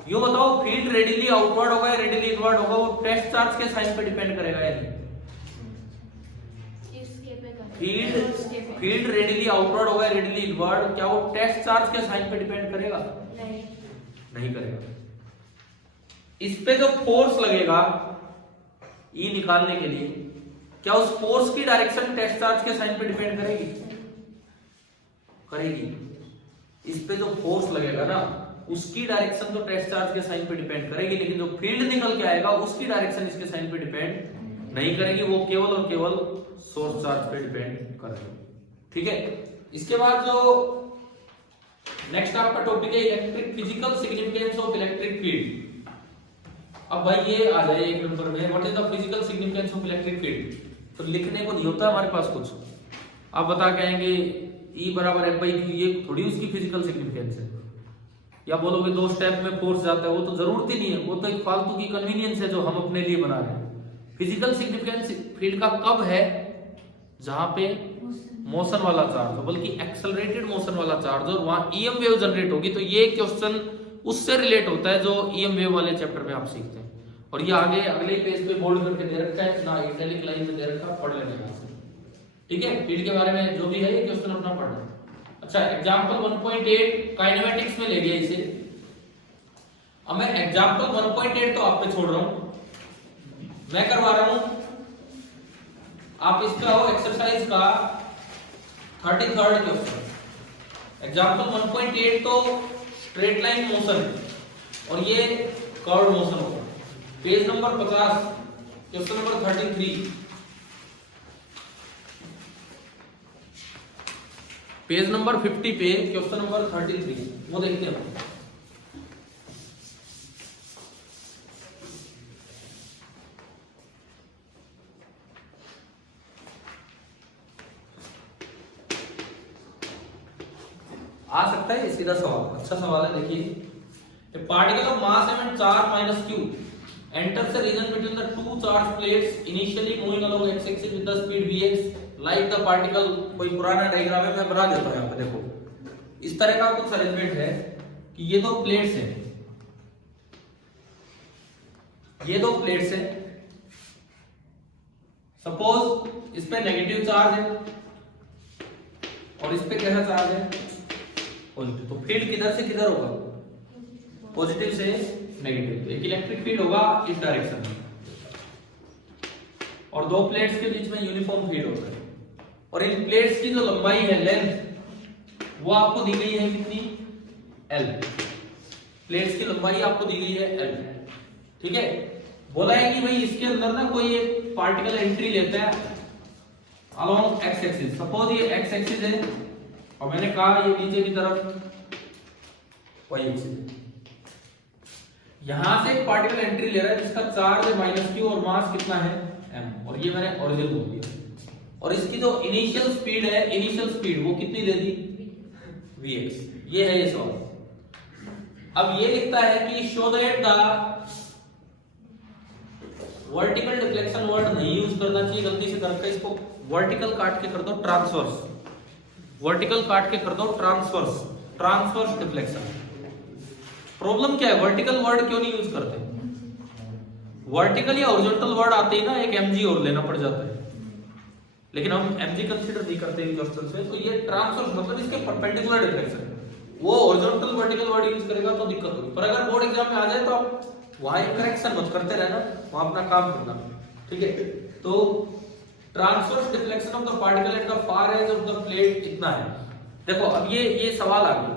यूं बताओ, फील्ड रेडिली आउटवर्ड होगा या रेडिली इनवर्ड होगा, वो टेस्ट चार्ज के साइन पे डिपेंड करेगा या नहीं। फील्ड रेडिली आउटवर्ड होगा या रेडिली इनवर्ड, क्या वो टेस्ट चार्ज के साइन पे डिपेंड करेगा? नहीं करेगा। इस पे जो फोर्स लगेगा E निकालने के लिए, क्या उस फोर्स की डायरेक्शन टेस्ट चार्ज के साइन पे डिपेंड करेगी? करेगी। इस पे जो फोर्स लगेगा ना, उसकी डायरेक्शन तो टेस्ट चार्ज के साइन पे डिपेंड करेगी, लेकिन जो फील्ड निकल के आएगा उसकी डायरेक्शन इसके साइन पे डिपेंड नहीं करेगी, वो केवल और केवल सोर्स चार्ज पे डिपेंड करेगी, ठीक है। इसके बाद जो नेक्स्ट आपका टॉपिक है electric physical significance of electric field. अब भाई ये आ जाए एक नंबर में, what is the physical significance of electric field. तो लिखने को नहीं होता हमारे पास कुछ, आप बता के आएंगे E बराबर F/Q, ये थोड़ी उसकी फिजिकल सिग्निफिकेंस है। या बोलोगे 2 स्टेप में फोर्स जाता है, वो तो जरूरत ही नहीं है, वो तो एक फालतू की कन्वीनियंस है जो हम अपने लिए बना रहे हैं। फिजिकल सिग्निफिकेंस फील्ड का कब है, जहां पे मोशन वाला चार्ज हो, बल्कि एक्सेलरेटेड मोशन वाला चार्ज हो, और वहां EM वेव जनरेट होगी। तो ये क्वेश्चन उससे रिलेट होता है जो EM वेव वाले चैप्टर में आप सीखते हैं, और ये आगे अगले पेज पे बोल्ड करके दे रखा है ना, इटैलिक लाइन में दे रखा, पढ़ लेना यहाँ से, ठीक है। फील्ड के बारे में जो भी है ये क्वेश्चन अपना पढ़ना। अच्छा, एग्जांपल 1.8 काइनेमेटिक्स में ले गया इसे। अब मैं एग्जांपल 1.8 तो आप पे छोड़ रहा हूं, मैं करवा रहा हूं, आप इसका हो एक्सरसाइज का 33rd क्वेश्चन। एग्जांपल 1.8 तो स्ट्रेट लाइन मोशन है, और ये कर्व मोशन होगा। Page number 50, question number 33, page number 50 पे क्वेश्चन नंबर 33, वो देखते हैं। आ सकता है, सीधा सवाल, अच्छा सवाल है। देखिए, particle of mass m charge -q enters the region between the two charged plates initially moving along x axis with the speed vx like the particle। कोई पुराना डायग्राम है, मैं बना देता हूं। यहाँ पे देखो, इस तरह का कुछ अरेंजमेंट है कि ये 2 प्लेट्स हैं, ये 2 प्लेट्स हैं। सपोज इस पे नेगेटिव चार्ज है और इस पे कैसा चार्ज है, पॉजिटिव। तो फील्ड किधर से किधर होगा, पॉजिटिव से नेगेटिव। तो एक इलेक्ट्रिक फील्ड होगा इस डायरेक्शन में, और 2 प्लेट्स के बीच में यूनिफॉर्म फील्ड होता है। और इन प्लेट्स की जो लंबाई है, लेंथ, वो आपको दी गई है कितनी, L। प्लेट्स की लंबाई आपको दी गई है L, ठीक है। बोला है कि भाई इसके अंदर ना कोई एक पार्टिकल एंट्री लेता है अलोंग एक्स एक्सिस। सपोज ये एक्स एक्सिस है और मैंने कहा ये नीचे की तरफ वाई एक्सिस है। यहां से एक पार्टिकल एंट्री ले रहा है जिसका चार्ज है -q और मास कितना है m, और ये मैंने ओरिजिन बोल दिया। और इसकी जो इनिशियल स्पीड है, इनिशियल स्पीड वो कितनी दे दी vx। ये है ये सवाल। अब ये लिखता है कि show that the vertical deflection word नहीं यूज करना चाहिए, गलती से कर रखा है, इसको वर्टिकल काट के कर दो ट्रांसवर्स, वर्टिकल काट के कर दो ट्रांसवर्स, ट्रांसवर्स डिफ्लेक्शन। प्रॉब्लम क्या है, वर्टिकल वर्ड क्यों नहीं यूज करते? वर्टिकल या हॉरिजॉन्टल वर्ड आते ही ना एक mg और लेना पड़ जाता है, लेकिन हम mg कंसीडर नहीं करते इन क्वेश्चंस में। तो ये ट्रांसवर्स मतलब इसके परपेंडिकुलर डिफ्लेक्शन, वो हॉरिजॉन्टल वर्टिकल वर्ड यूज करेगा तो दिक्कत होगी। पर अगर बोर्ड एग्जाम में आ जाए तो आप वहां करेक्शन मत करते रहना, वहां अपना काम करना, ठीक है। तो transverse deflection of the particle at the far edge of the plate इतना है। देखो अब ये सवाल आ गया,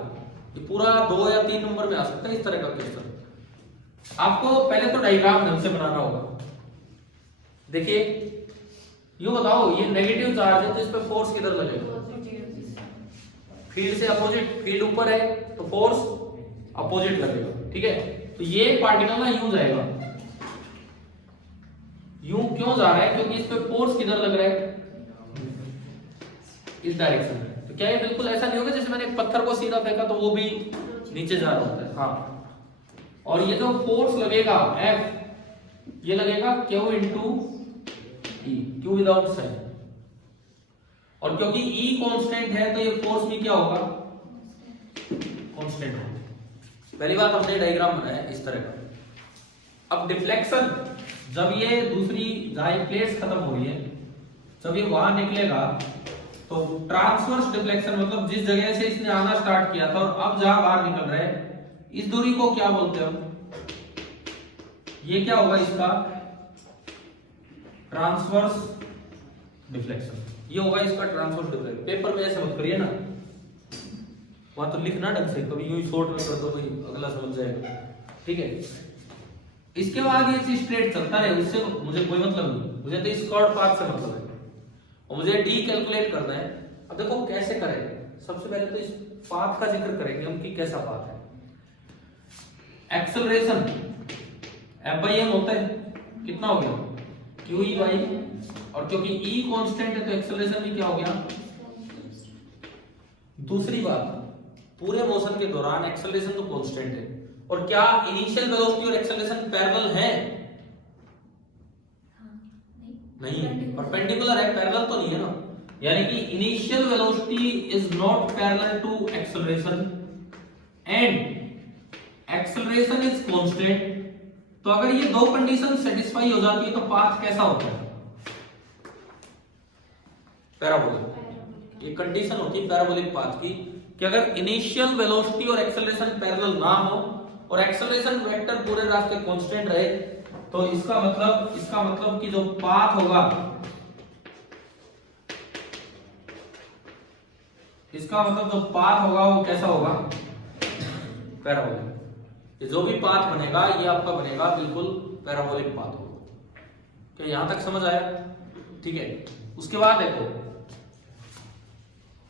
ये पूरा 2 या 3 नंबर में आ सकता है इस तरह का क्वेश्चन। आपको पहले तो डायग्राम ढंग से बनाना होगा। देखिए यूं बताओ, ये नेगेटिव चार्ज है तो इस पे फोर्स किधर लगेगा? फील्ड से अपोजिट, फील्ड ऊपर है तो फोर्स अपोजिट लगेगा, ठीक है। तो ये पार्टिकल ना यूं जाएगा, यूं क्यों जा रहा है? क्योंकि इस पे फोर्स किधर लग रहा है? इस डायरेक्शन में। तो क्या ये बिल्कुल ऐसा नहीं होगा जैसे मैंने एक पत्थर को सीधा फेंका तो वो भी नीचे जा रहा होता है? हाँ। और ये जो फोर्स लगेगा F, ये लगेगा Q into E, Q without sign. और क्योंकि E कांस्टेंट है तो ये फोर्स भी क्या होगा? कांस्टेंट होगा। पहली बात हमने डायग्राम बनाया इस तरह का। अब डिफ्लेक्शन, जब ये दूसरी जहां प्लेट्स खत्म हो रही है, जब ये वहां निकलेगा तो ट्रांसवर्स डिफ्लेक्शन मतलब जिस जगह से इसने आना स्टार्ट किया था और अब जहां बाहर निकल रहा है, इस दूरी को क्या बोलते हैं हम? ये क्या होगा इसका? Transverse deflection. ये होगा इसका ट्रांसवर्स डिफ्लेक्शन। पेपर में ऐसे मत करिए ना, वहां तो लिखना ढंग से, कभी यूं ही शॉर्ट में कर दो तो अगला समझ जाएगा, ठीक है। इसके बाद ये चीज स्ट्रेट चलता रहे, उससे मुझे कोई मतलब नहीं, मुझे तो इस कर्व पाथ से मतलब है और मुझे डी कैलकुलेट करना है। अब देखो कैसे करेंगे, सबसे पहले तो इस पाथ का जिक्र करेंगे हम कि कैसा पाथ है। एक्सेलरेशन F/m होता है, कितना हो गया? QE/, और क्योंकि E कांस्टेंट है तो एक्सेलरेशन भी क्या हो गया? दूसरी बात, पूरे मोशन के दौरान एक्सेलरेशन तो कांस्टेंट है, और क्या इनिशियल वेलोसिटी और एक्सेलरेशन पैरेलल है? नहीं, परपेंडिकुलर है, पैरेलल तो नहीं है ना। यानी कि initial velocity is not parallel to acceleration and acceleration is constant. तो अगर ये दो कंडीशन सेटिस्फाई हो जाती है तो पाथ कैसा होता है? पैराबोलिक। ये कंडीशन होती है पैराबोलिक पाथ की कि अगर इनिशियल वेलोसिटी और एक्सेलरेशन पैरेलल ना हो और एक्सेलरेशन वेक्टर पूरे रास्ते कांस्टेंट रहे, तो इसका मतलब कि जो पाथ होगा, इसका मतलब जो पाथ होगा वो कैसा होगा? पैराबोलिक। ये जो भी पाथ बनेगा ये आपका बनेगा बिल्कुल पैराबोलिक पाथ होगा। क्या यहां तक समझ आया? ठीक है। उसके बाद देखो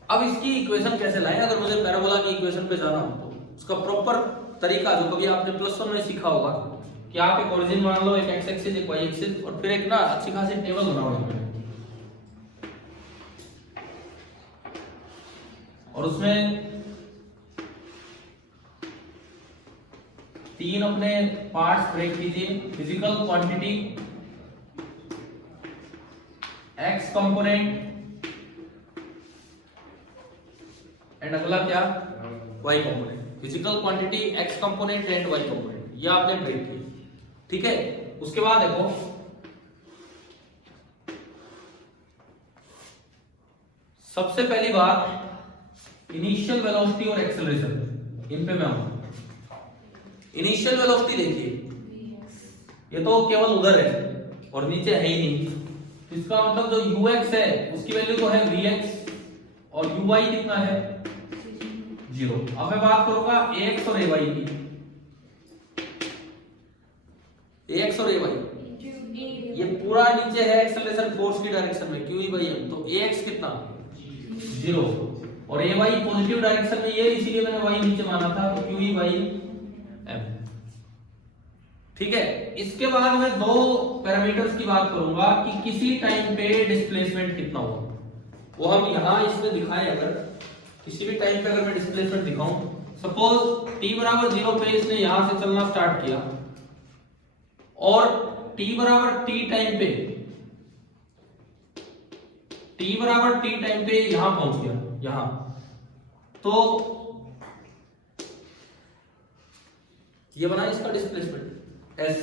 अब इसकी इक्वेशन कैसे लाएं। अगर मुझे पैराबोला की इक्वेशन पे जाना हो तो उसका प्रॉपर तरीका जो कभी आपने +1 में सीखा होगा कि आप एक ओरिजिन मान लो, एक एक्स एक्सिस, एक वाई एक्सिस, और फिर एक ना अच्छी खासी टेबल बनाओगे और उसमें 3 अपने पार्ट्स ब्रेक कीजिए। Physical quantity, x component and अगला क्या? Y component. Physical quantity, x component and y component, ये आपने ब्रेक किया, ठीक है। उसके बाद देखो सबसे पहली बात इनिशियल वेलोसिटी और एक्सेलरेशन, इन पे मैं आऊंगा। इनिशियल वेलोसिटी देखिए, ये तो केवल उधर है और नीचे है ही नहीं, इसका मतलब जो ux है उसकी वैल्यू तो है vx और uy कितना है? 0। अब मैं बात करूंगा ax और ay की। ax और ay ये पूरा नीचे है एक्सेलरेशन फोर्स की डायरेक्शन में क्यू ई बाई एम, तो ए एक्स कितना 0 और ए वाई पॉजिटिव डायरेक्शन में ये, इसीलिए मैंने वाई नीचे माना था, तो क्यू ई बाई एम। ठीक है, इसके बाद मैं दो पैरामीटर्स की बात करूंगा कि किसी टाइम पे डिस्प्लेसमेंट कितना होगा, वो हम यहां इसमें दिखाएं। अगर किसी भी टाइम पे अगर मैं डिस्प्लेसमेंट दिखाऊं, सपोज t बराबर 0 पे इसने यहां से चलना स्टार्ट किया और t बराबर t टाइम पे यहां पहुंच गया, यहां, तो ये बना इसका डिस्प्लेसमेंट s।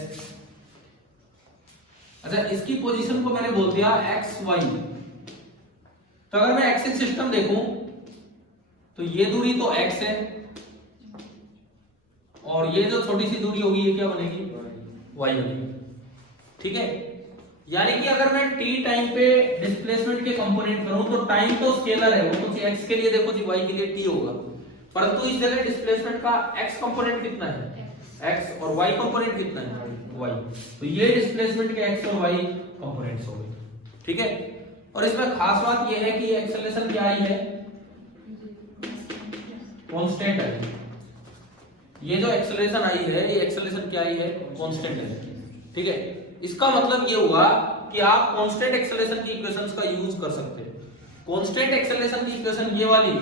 अच्छा, इसकी पोजीशन को मैंने बोल दिया x y। तो अगर मैं एक्सिस सिस्टम देखूं तो ये दूरी तो x है और ये जो छोटी सी दूरी होगी ये क्या बनेगी, y बनेगी। ठीक है, यानी कि अगर मैं t टाइम पे डिस्प्लेसमेंट के कंपोनेंट करूं तो टाइम तो स्केलर है, वो तो x के लिए देखो जी, y के लिए t होगा, परंतु इस जगह डिस्प्लेसमेंट का x कंपोनेंट कितना है x और y कंपोनेंट कितना है y, तो ये डिस्प्लेसमेंट के x और y कंपोनेंट्स हो गए। ठीक है, और इसमें खास बात ये है कि ये एक्सेलरेशन क्या आई है, कांस्टेंट है। ये जो एक्सेलरेशन आई है, ये एक्सेलरेशन क्या आई है, कांस्टेंट है। ठीक है, इसका मतलब ये हुआ कि आप कांस्टेंट एक्सेलरेशन की इक्वेशंस का यूज कर सकते हैं। कांस्टेंट एक्सेलरेशन की इक्वेशन ये वाली,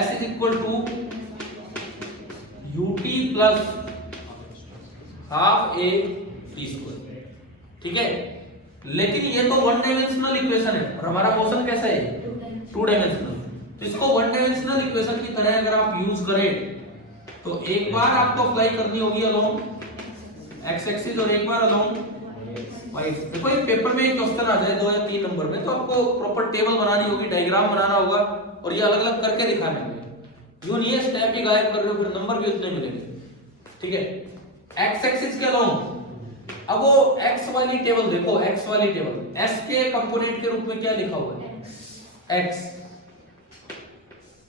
s is equal to ut plus half a t square. ठीक है, लेकिन ये तो वन डायमेंशनल इक्वेशन है और हमारा मोशन कैसा है, टू डायमेंशनल। तो इसको वन डायमेंशनल इक्वेशन की तरह अगर आप यूज करें तो एक बार आपको अप्लाई करनी होगी अलोंग x एक्सिस और एक बार अलोंग y एक्सिस। देखो एक पेपर में एक क्वेश्चन आ जाए 2 या 3 नंबर में, तो आपको प्रॉपर टेबल बनानी होगी, डायग्राम बनाना होगा और ये अलग अलग करके दिखाना है। यूं नहीं है स्टेप ही गायब कर रहे हो, फिर नंबर भी उतने मिलेंगे। ठीक है, x एक्सिस के अलोंग, अब वो x वाली टेबल देखो, x वाली टेबल s के कंपोनेंट के रूप में क्या लिखा हुआ है x,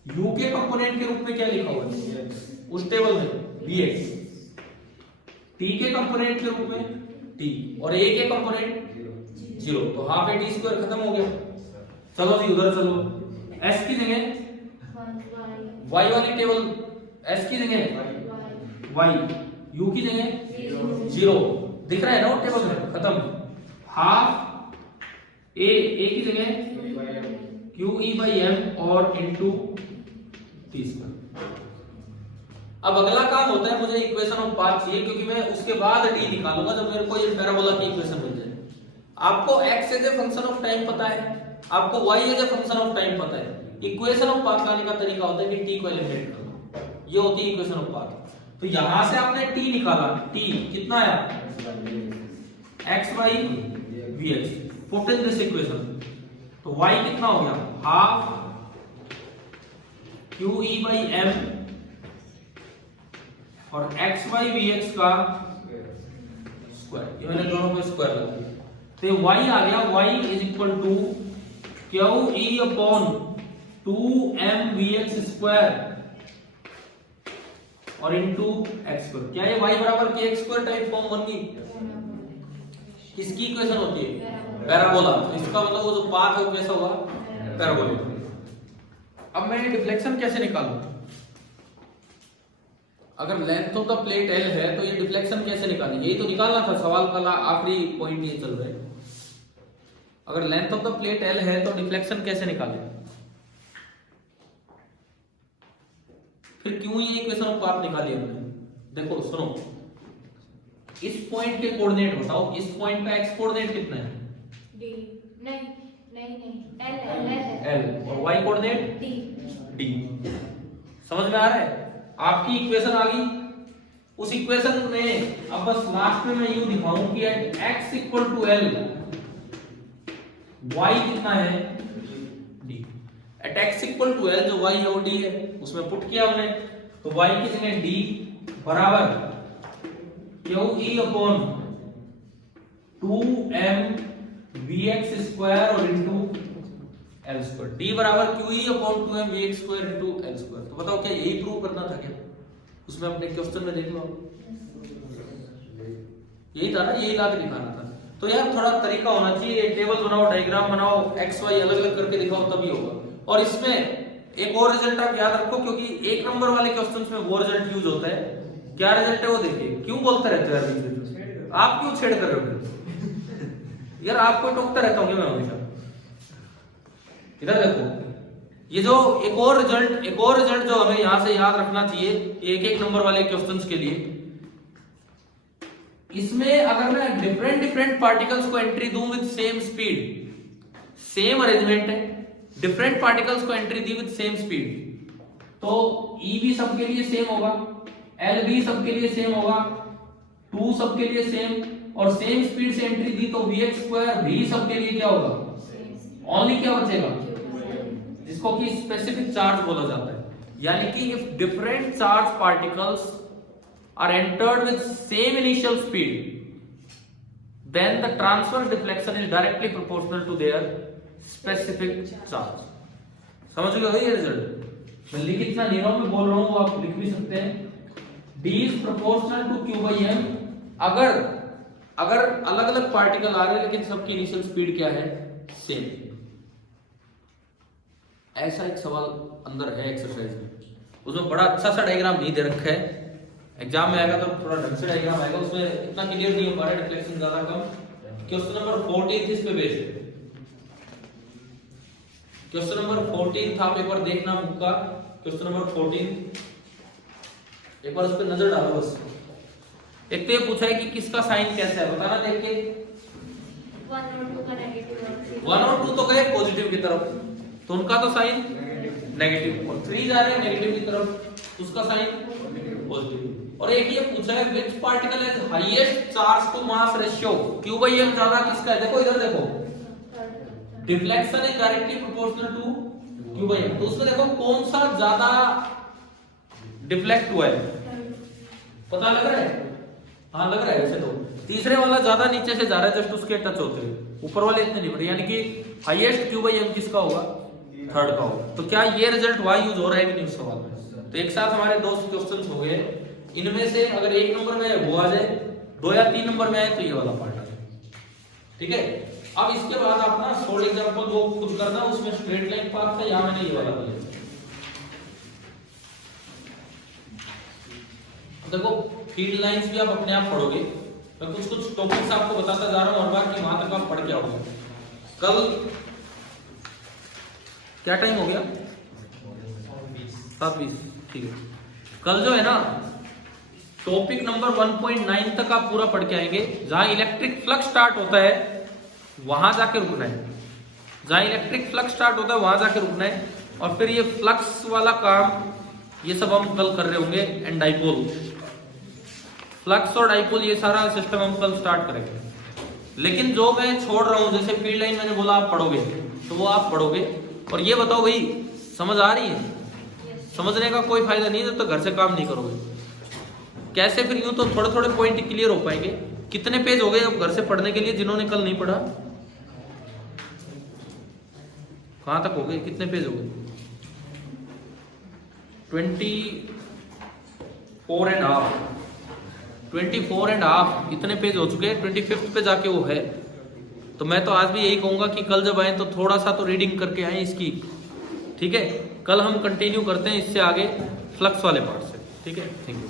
u के कंपोनेंट के रूप में क्या लिखा हुआ है उस टेबल में vx, t के कंपोनेंट के रूप में t और a के कंपोनेंट 0, तो हाफ a t स्क्वायर खत्म हो गया। चलो जी उधर चलो, s की जगह y वाली टेबल, s की जगह y, u की जगह 0, दिख रहा है ना वो टेबल में, खत्म। हाफ a की जगह q e by m और इनटू t स्क्वायर। अब अगला काम होता है, मुझे इक्वेशन ऑफ पाथ चाहिए, क्योंकि मैं उसके बाद d निकालूंगा जब मेरे को ये पैराबोला की इक्वेशन मिल जाए। आपको x as a function of time पता है, आपको y as a function of time पता है। इक्वेशन ऑफ पाथ लाने का तरीका होता है कि t को एलिमिनेट करना, ये होती है इक्वेशन ऑफ पाथ। तो यहां से आपने t निकाला, t कितना आया x by vx, put in this equation, तो y कितना हो गया, half q e by m और x by vx का स्क्वायर, ये मैंने दोनों को स्क्वायर लगा दिया, तो y आ गया, y is equal to q e upon 2m vx square और इनटू x स्क्वायर। क्या ये y बराबर kx स्क्वायर टाइप फॉर्म बन गई? किसकी इक्वेशन होती है, पैराबोला। तो इसका मतलब वो जो पाथ है वो कैसा होगा, पैराबोलिक। अब मैं डिफ्लेक्शन कैसे निकालूं? अगर length of the plate L है तो ये डिफ्लेक्शन कैसे निकालें, यही तो निकालना था सवाल का आखिरी पॉइंट, ये चल रहा है। अगर length of the plate L है तो डिफ्लेक्शन कैसे निकालें? फिर क्यों ये इक्वेशन ऑफ पाथ निकाली हमने? देखो सुनो, इस पॉइंट के कोऑर्डिनेट बताओ, इस पॉइंट का x कोऑर्डिनेट कितना है, d, नहीं L, और y कोऑर्डिनेट d। समझ में आ रहा है? आपकी इक्वेशन आ गई। उस इक्वेशन में अब बस लास्ट में मैं यूं दिखाऊं कि at x equal to l y कितना है d। At x equal to l जो y है वो d है, उसमें पुट किया हमने, तो y की जगह d बराबर q e upon 2m vx square और इनटू l स्क्वायर, d बराबर q e upon 2m vx square into l square. तो बताओ क्या यही प्रूव करना था क्या? उसमें अपने क्वेश्चन में देख लो, यही था ना, यही ला के दिखाना था। तो यार थोड़ा तरीका होना चाहिए, टेबल बनाओ, डायग्राम बनाओ, एक्स वाई अलग अलग करके दिखाओ तभी होगा। और इसमें एक और रिजल्ट आप याद रखो, क्योंकि एक नंबर वाले क्वेश्चंस में वो रिजल्ट यूज होता है। क्या रिजल्ट है वो देखिए। क्यों बोलते रहते हो यार, आप क्यों छेड़ कर रहे हो यार, आपको टोकता रहता हूँ मैं हमेशा। इधर देखो, ये जो एक और रिजल्ट जो हमें यहां से याद रखना चाहिए एक एक नंबर वाले क्वेश्चंस के लिए, इसमें अगर मैं डिफरेंट पार्टिकल्स को एंट्री दूं with same speed, same arrangement है, डिफरेंट पार्टिकल्स को entry the with same speed, तो E भी सबके लिए सेम होगा, L भी सबके लिए सेम होगा, 2 सबके लिए सेम, और सेम स्पीड से एंट्री दी तो Vx² भी सबके लिए क्या होगा, ओनली क्या बचेगा, जिसको कि स्पेसिफिक चार्ज बोला जाता है। यानी कि if different charge particles are entered with same initial speed, then the transverse deflection is directly proportional to their specific charge। समझ गए ये रिजल्ट? मैं लिख इतना नहीं रहा हूं, मैं बोल रहा हूं, वो आप लिख भी सकते हैं। D is proportional to Q by M। अगर अलग अलग पार्टिकल आ रहे हैं लेकिन सबकी इनिशियल स्पीड क्या है, सेम। ऐसा एक सवाल अंदर है एक्सरसाइज में, उसमें बड़ा अच्छा सा डायग्राम नहीं दे रखा है, एग्जाम में आएगा तो थोड़ा ढंग से डायग्राम आएगा, उसमें इतना क्लियर नहीं हो पा रहा है, डिफ्लेक्शन ज्यादा कम। क्वेश्चन नंबर 14 इस पे बेस्ड है। क्वेश्चन नंबर 14 था, आप एक बार देखना बुक का, क्वेश्चन नंबर 14 एक बार उस पर नजर डालो बस। एक तो ये पूछा है कि किसका साइन कैसा है, बताना देख के। 1 और 2 का नेगेटिव, 1 और 2 तो गए पॉजिटिव की तरफ, तो उनका तो साइन नेगेटिव, और 3 जा रहे हैं नेगेटिव की तरफ, उसका साइन पॉजिटिव। और एक ये पूछा है which particle has highest charge to mass ratio, Q by M ज्यादा किसका है, देखो इधर देखो, deflection is directly proportional to Q by M, तो उसमें देखो कौन सा ज्यादा डिफ्लेक्ट हुआ है, पता लग रहा है? हाँ लग रहा है वैसे तो। तीसरे वाला ज्यादा नीचे से जा रहा है, जस्ट उसके टच होते हुए, ऊपर वाले इतने नहीं बढ़े, यानी कि हाईएस्ट Q by M किसका होगा, थर्ड का होगा। तो क्या ये रिजल्ट वहां यूज हो रहा है कि नहीं उस सवाल में? तो एक साथ हमारे 2 क्वेश्चंस हो गए, इनमें से अगर 1 नंबर में वो आ जाए, 2 या 3 नंबर में आए तो ये वाला पार्ट आ जाए, ठीक है। अब इसके बाद आप ना सोल्ड एग्जांपल वो खुद करना, उसमें स्ट्रेट लाइन पाथ था, यहां मैंने ये वाला दिया। देखो फील्ड लाइंस भी आप अपने आप पढ़ोगे, मैं कुछ टॉपिक्स आपको बताता जा रहा हूं हर बार कि वहां तक आप पढ़ के आओगे। कल क्या टाइम हो गया, 7:20, ठीक है। कल जो है ना टॉपिक नंबर 1.9 तक आप पूरा पढ़ के आएंगे, जहां इलेक्ट्रिक फ्लक्स स्टार्ट होता है वहां जाके रुकना है, जहां इलेक्ट्रिक फ्लक्स स्टार्ट होता है वहां जाके रुकना है। और फिर ये फ्लक्स वाला काम ये सब हम कल कर रहे होंगे, एंड डाइपोल, फ्लक्स और डाइपोल ये सारा सिस्टम हम कल स्टार्ट करेंगे। लेकिन जो मैं छोड़ रहा हूं, जैसे फील्ड लाइन मैंने बोला आप पढ़ोगे, तो वो आप पढ़ोगे। और ये बताओ भाई समझ आ रही है? समझने का कोई फायदा नहीं है जब तक घर से काम नहीं करोगे। कैसे? फिर यूं तो थोड़े थोड़े पॉइंट क्लियर हो पाएंगे। कितने पेज हो गए अब घर से पढ़ने के लिए जिन्होंने कल नहीं पढ़ा? कहां तक हो गए, कितने पेज हो गए? 24 एंड हाफ इतने पेज हो चुके हैं। 25 पे जाके वो है। तो मैं तो आज भी यही कहूंगा कि कल जब आए तो थोड़ा सा तो रीडिंग करके आए इसकी, ठीक है। कल हम कंटिन्यू करते हैं इससे आगे फ्लक्स वाले पार्ट से, ठीक है। Thank you.